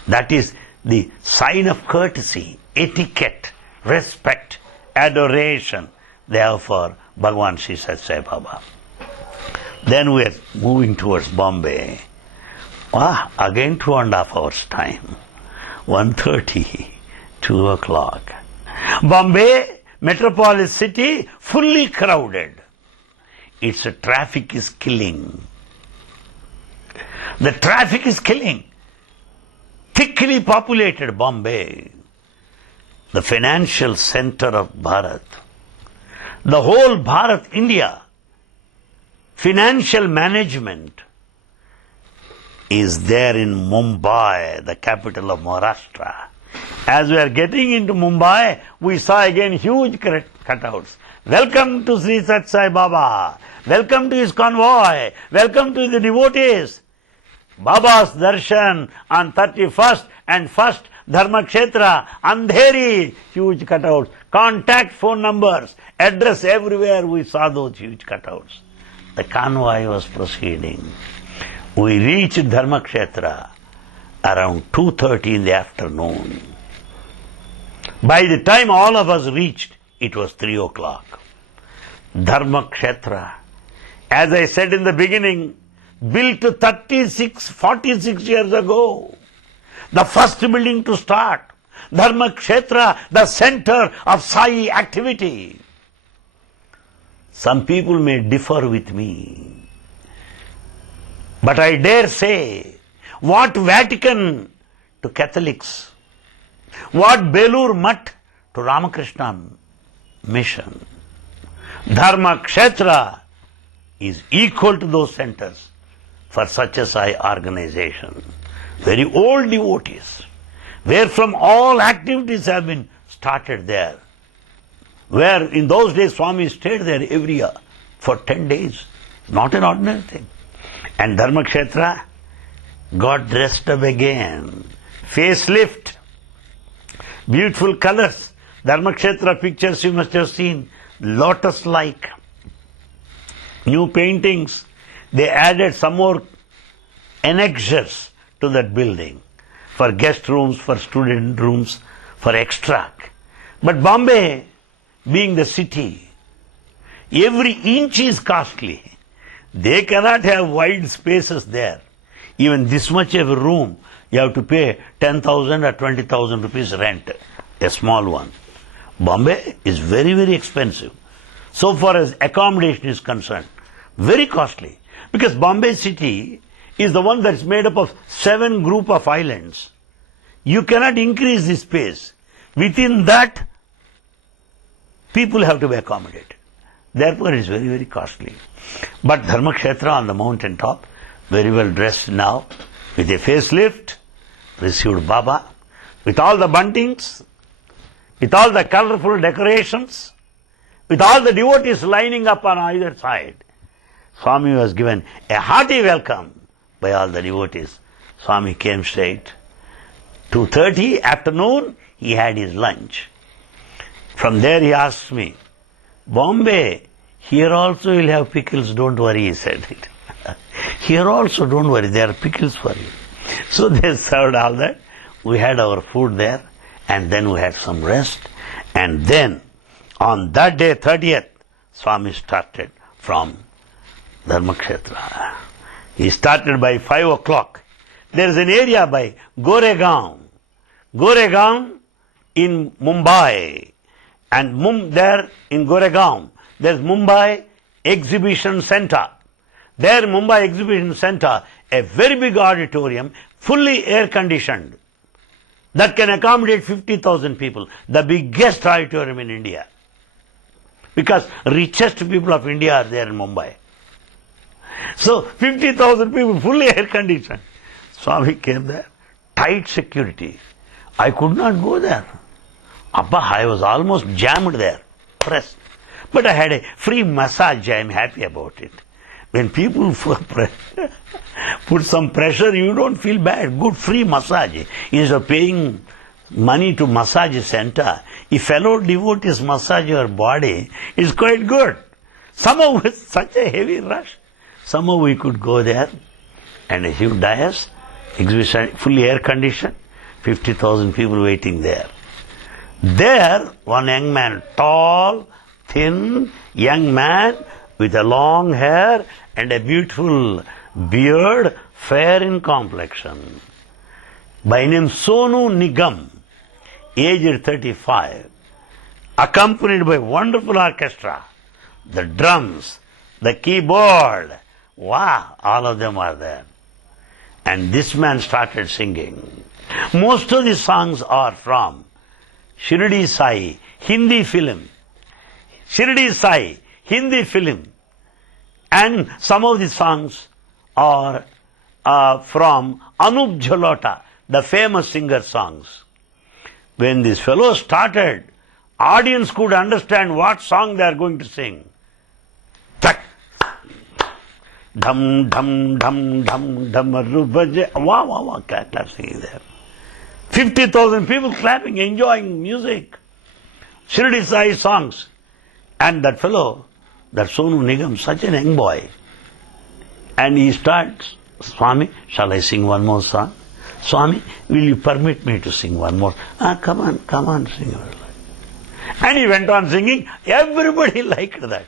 That is the sign of courtesy, etiquette, respect, adoration they have for Bhagavan Sri Satsang Baba. Then we are moving towards Bombay. Again 2.5 hours time. 1:30, 2 o'clock. Bombay, metropolis city, fully crowded. Its traffic is killing. The traffic is killing. Thickly populated Bombay, the financial center of Bharat. The whole Bharat, India, financial management is there in Mumbai, the capital of Maharashtra. As we are getting into Mumbai, we saw again huge cutouts. Welcome to Sri Satsang Baba. Welcome to his convoy. Welcome to the devotees. Baba's darshan on 31st and 1st Dharmakshetra, Andheri, huge cutouts. Contact phone numbers, address everywhere, we saw those huge cutouts. The convoy was proceeding. We reached Dharmakshetra around 2:30 in the afternoon. By the time all of us reached, it was 3 o'clock. Dharmakshetra, as I said in the beginning, built 46 years ago. The first building to start. Dharmakshetra, the center of Sai activity. Some people may differ with me, but I dare say, what Vatican to Catholics, what Belur Mutt to Ramakrishna mission, Dharmakshetra is equal to those centers for such a Sai organization. Very old devotees, where from all activities have been started there. Where in those days Swami stayed there every year for 10 days. Not an ordinary thing. And Dharmakshetra got dressed up again. Facelift. Beautiful colors. Dharmakshetra pictures you must have seen. Lotus-like. New paintings. They added some more annexures to that building. For guest rooms, for student rooms, for extra. But Bombay, being the city, every inch is costly. They cannot have wide spaces there. Even this much of a room, you have to pay 10,000 or 20,000 rupees rent, a small one. Bombay is very, very expensive. So far as accommodation is concerned, very costly. Because Bombay city is the one that's made up of 7 group of islands. You cannot increase the space. Within that, people have to be accommodated. Therefore, it is very, very costly. But Dharmakshetra on the mountain top, very well dressed now, with a facelift, received Baba, with all the buntings, with all the colorful decorations, with all the devotees lining up on either side. Swami was given a hearty welcome by all the devotees. Swami came straight. 2:30 afternoon, he had his lunch. From there he asked me, Bombay, here also you'll have pickles, don't worry, he said. Here also, don't worry, there are pickles for you. So they served all that. We had our food there, and then we had some rest. And then, on that day, 30th, Swami started from Dharmakshetra. He started by 5 o'clock. There is an area by Goregaon. Goregaon in Mumbai. And there in Goregaon, there is Mumbai Exhibition Center. There, Mumbai Exhibition Center, a very big auditorium, fully air-conditioned, that can accommodate 50,000 people, the biggest auditorium in India. Because richest people of India are there in Mumbai. So 50,000 people, fully air-conditioned. Swami came there, tight security. I could not go there. Abba, I was almost jammed there, pressed. But I had a free massage, I am happy about it. When people put some pressure, you don't feel bad. Good free massage. Instead of paying money to massage center, if fellow devotees massage your body, it's quite good. Somehow with such a heavy rush, somehow we could go there, and a huge dais, exhibition, fully air conditioned, 50,000 people waiting there. There, one young man, tall, thin, young man, with a long hair and a beautiful beard, fair in complexion, by name Sonu Nigam, aged 35, accompanied by wonderful orchestra, the drums, the keyboard. Wow, all of them are there. And this man started singing. Most of the songs are from Shirdi Sai, Hindi film. Shirdi Sai, Hindi film. And some of the songs are from Anup Jhalota, the famous singer songs. When this fellow started, audience could understand what song they are going to sing. Tak, dham, dham, dham, dham, dham, wow, wow, wow, clap singing there. 50,000 people clapping, enjoying music. Shirdi Sai songs. And that fellow, that Sonu Nigam, such an young boy. And he starts, Swami, shall I sing one more song? Swami, will you permit me to sing one more? Come on, sing. And he went on singing. Everybody liked that.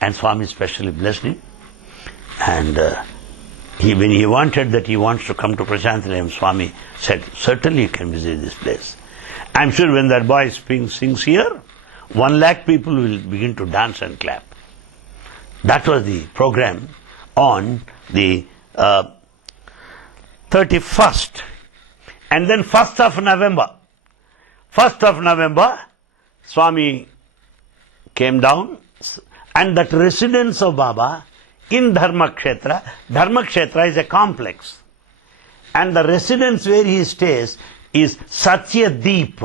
And Swami specially blessed him. And when he wanted that he wants to come to Prashanti Nilayam, Swami said, certainly you can visit this place. I'm sure when that boy sings here, 1 lakh people will begin to dance and clap. That was the program on the 31st. And then 1st of November. 1st of November, Swami came down, and that residence of Baba in Dharmakshetra. Dharmakshetra is a complex. And the residence where he stays is Satya Deep.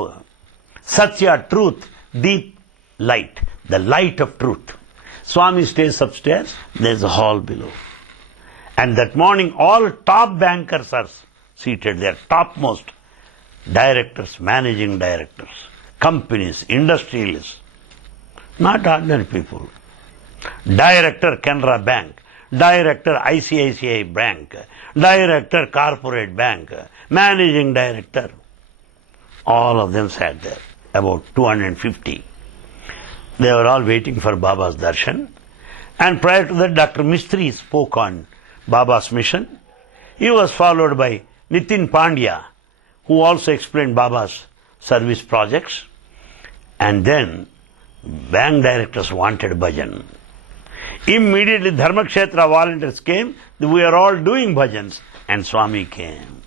Satya, truth, deep, light. The light of truth. Swami stays upstairs, there is a hall below. And that morning all top bankers are seated there, topmost. Directors, managing directors, companies, industrialists. Not ordinary people. Director Canara Bank, Director ICICI Bank, Director Corporate Bank, Managing Director. All of them sat there, about 250. They were all waiting for Baba's darshan. And prior to that, Dr. Mistry spoke on Baba's mission. He was followed by Nitin Pandya, who also explained Baba's service projects. And then bank directors wanted bhajan. Immediately Dharmakshetra volunteers came. We were all doing bhajans. And Swami came.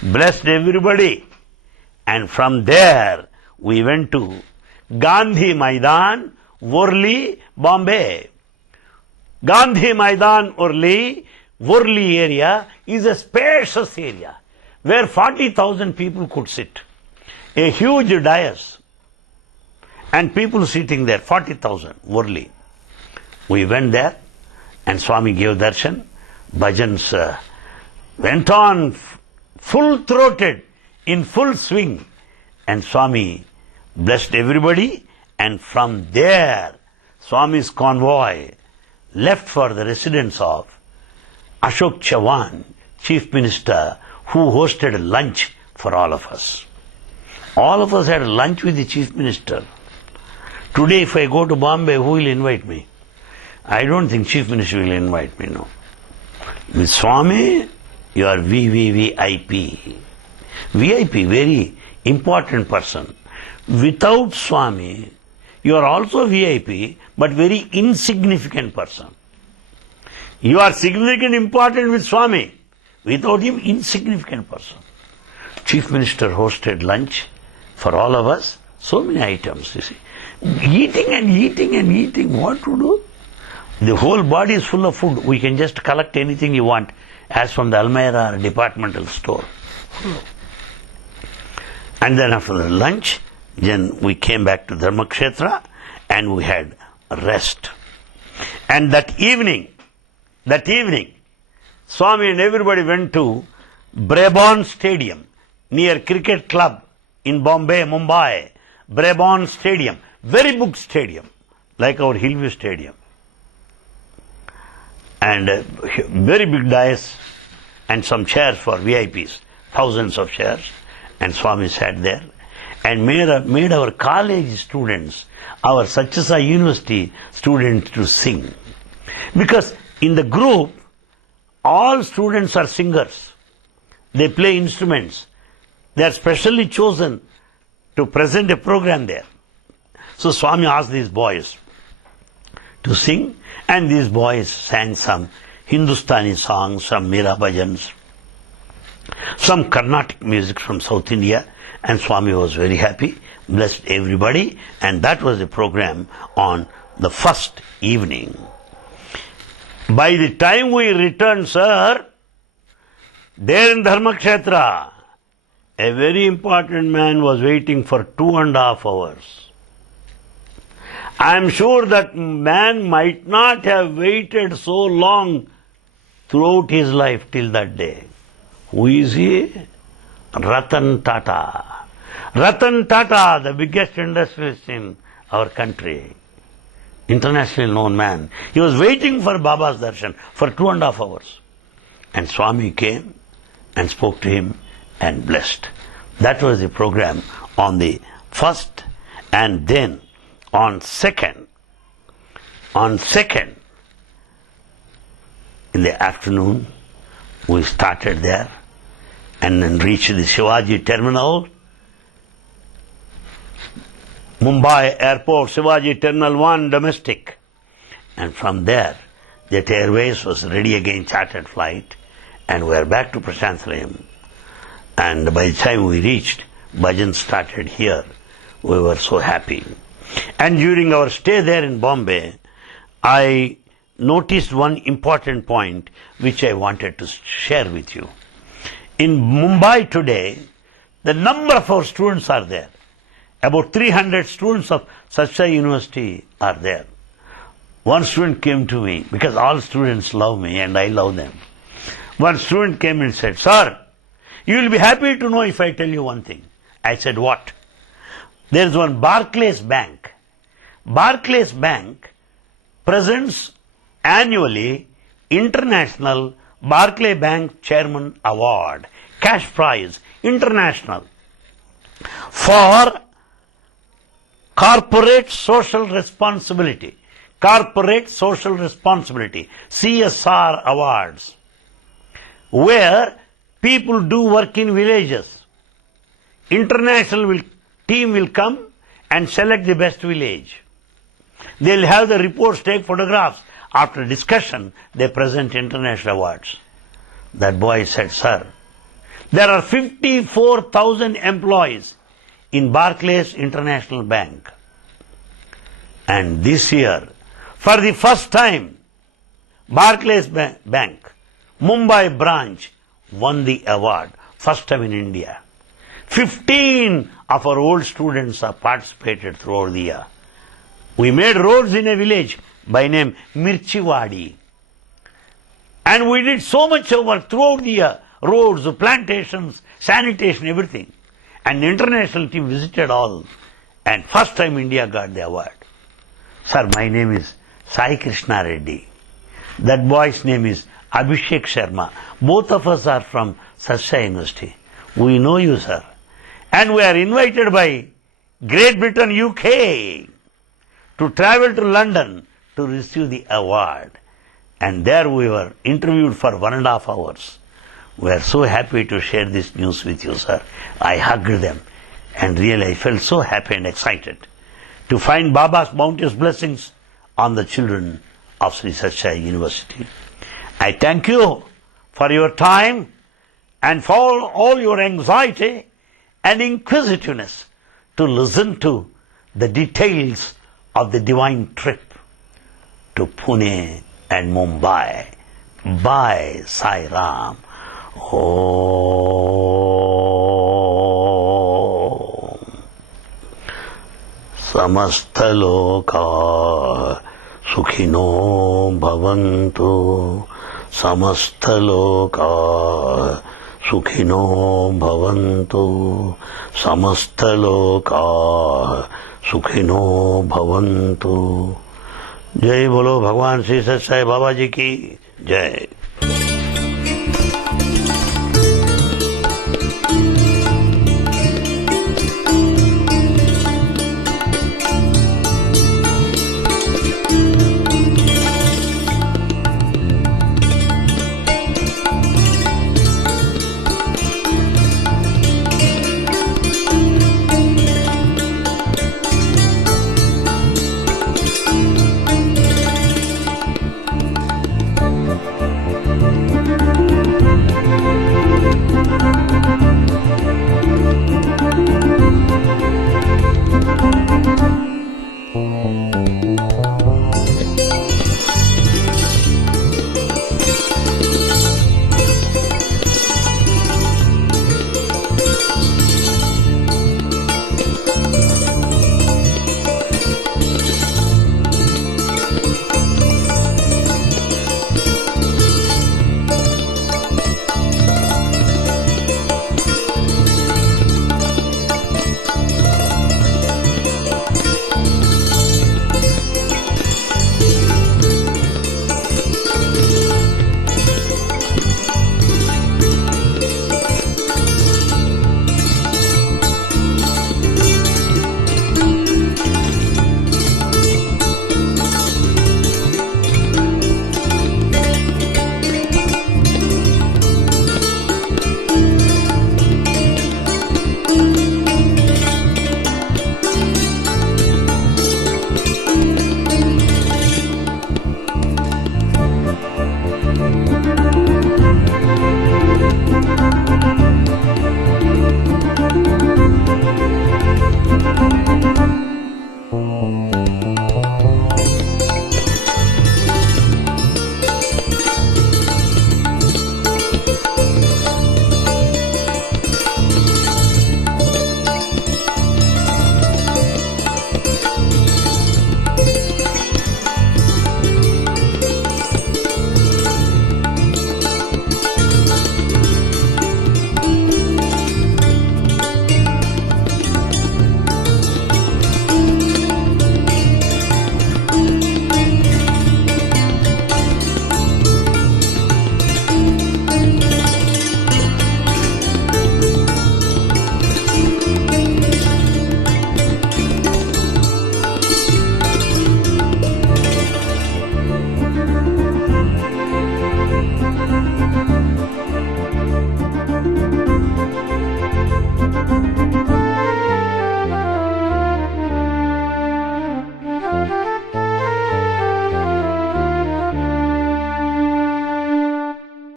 Blessed everybody. And from there we went to Gandhi Maidan, Worli, Bombay. Gandhi Maidan, Worli area is a spacious area where 40,000 people could sit. A huge dais. And people sitting there, 40,000, Worli. We went there and Swami gave darshan. Bhajans went on full-throated, in full swing. And Swami blessed everybody. And from there, Swami's convoy left for the residence of Ashok Chavan, Chief Minister, who hosted lunch for all of us. All of us had lunch with the Chief Minister. Today, if I go to Bombay, who will invite me? I don't think Chief Minister will invite me, no. With Swami, you are VVVIP. VIP, very important person. Without Swami, you are also VIP, but very insignificant person. You are significant, important with Swami. Without him, insignificant person. Chief Minister hosted lunch for all of us. So many items, you see. Eating and eating and eating. What to do? The whole body is full of food. We can just collect anything you want, as from the Almirah or departmental store. And then after the lunch, then we came back to Dharmakshetra and we had a rest. And that evening, Swami and everybody went to Brabourne Stadium, near Cricket Club in Mumbai. Brabourne Stadium, very big stadium, like our Hillview Stadium. And very big dais and some chairs for VIPs, thousands of chairs. And Swami sat there and made our college students, our Satsang University students to sing. Because in the group, all students are singers. They play instruments. They are specially chosen to present a program there. So Swami asked these boys to sing, and these boys sang some Hindustani songs, some Meera bhajans, some Carnatic music from South India, and Swami was very happy, blessed everybody, and that was the program on the first evening. By the time we returned, sir, there in Dharmakshetra, a very important man was waiting for 2.5 hours. I am sure that man might not have waited so long throughout his life till that day. Who is he? Ratan Tata. Ratan Tata, the biggest industrialist in our country. Internationally known man. He was waiting for Baba's darshan for 2.5 hours. And Swami came and spoke to him and blessed. That was the program on the first, and then on second, in the afternoon, we started there and then reached the Shivaji terminal, Mumbai airport, Shivaji terminal 1 domestic. And from there, Jet Airways was ready again, chartered flight, and we were back to Prashanti Nilayam. And by the time we reached, bhajan started here. We were so happy. And during our stay there in Bombay, I noticed one important point which I wanted to share with you. In Mumbai today, the number of our students are there. About 300 students of Satsang University are there. One student came to me, because all students love me and I love them. One student came and said, "Sir, you will be happy to know if I tell you one thing." I said, "What?" There is one Barclays Bank. Barclays Bank presents annually International Barclay Bank Chairman Award, cash prize, international, for corporate social responsibility. Corporate social responsibility, CSR awards, where people do work in villages. International team will come and select the best village. They'll have the reports, take photographs. After discussion, they present international awards. That boy said, "Sir, there are 54,000 employees in Barclays International Bank. And this year, for the first time, Barclays Bank, Mumbai branch, won the award, first time in India. 15 of our old students have participated throughout the year. We made roads in a village by name Mirchiwadi. And we did so much work throughout the year, roads, plantations, sanitation, everything. And the international team visited all. And first time India got the award. Sir, my name is Sai Krishna Reddy. That boy's name is Abhishek Sharma. Both of us are from Satsang University. We know you, sir. And we are invited by Great Britain, UK, to travel to London to receive the award. And there we were interviewed for 1.5 hours. We are so happy to share this news with you, sir. I hugged them. And really I felt so happy and excited to find Baba's bounteous blessings on the children of Sri Satsang University. I thank you for your time and for all your anxiety and inquisitiveness to listen to the details of the divine trip to Pune and Mumbai. Bye, Sai Ram. Om. Samastaloka Sukhino Bhavantu. Samastaloka Sukhino Bhavantu. Samastaloka Sukhino Bhavantu. जय बोलो भगवान श्री सत्य साई बाबा जी की जय।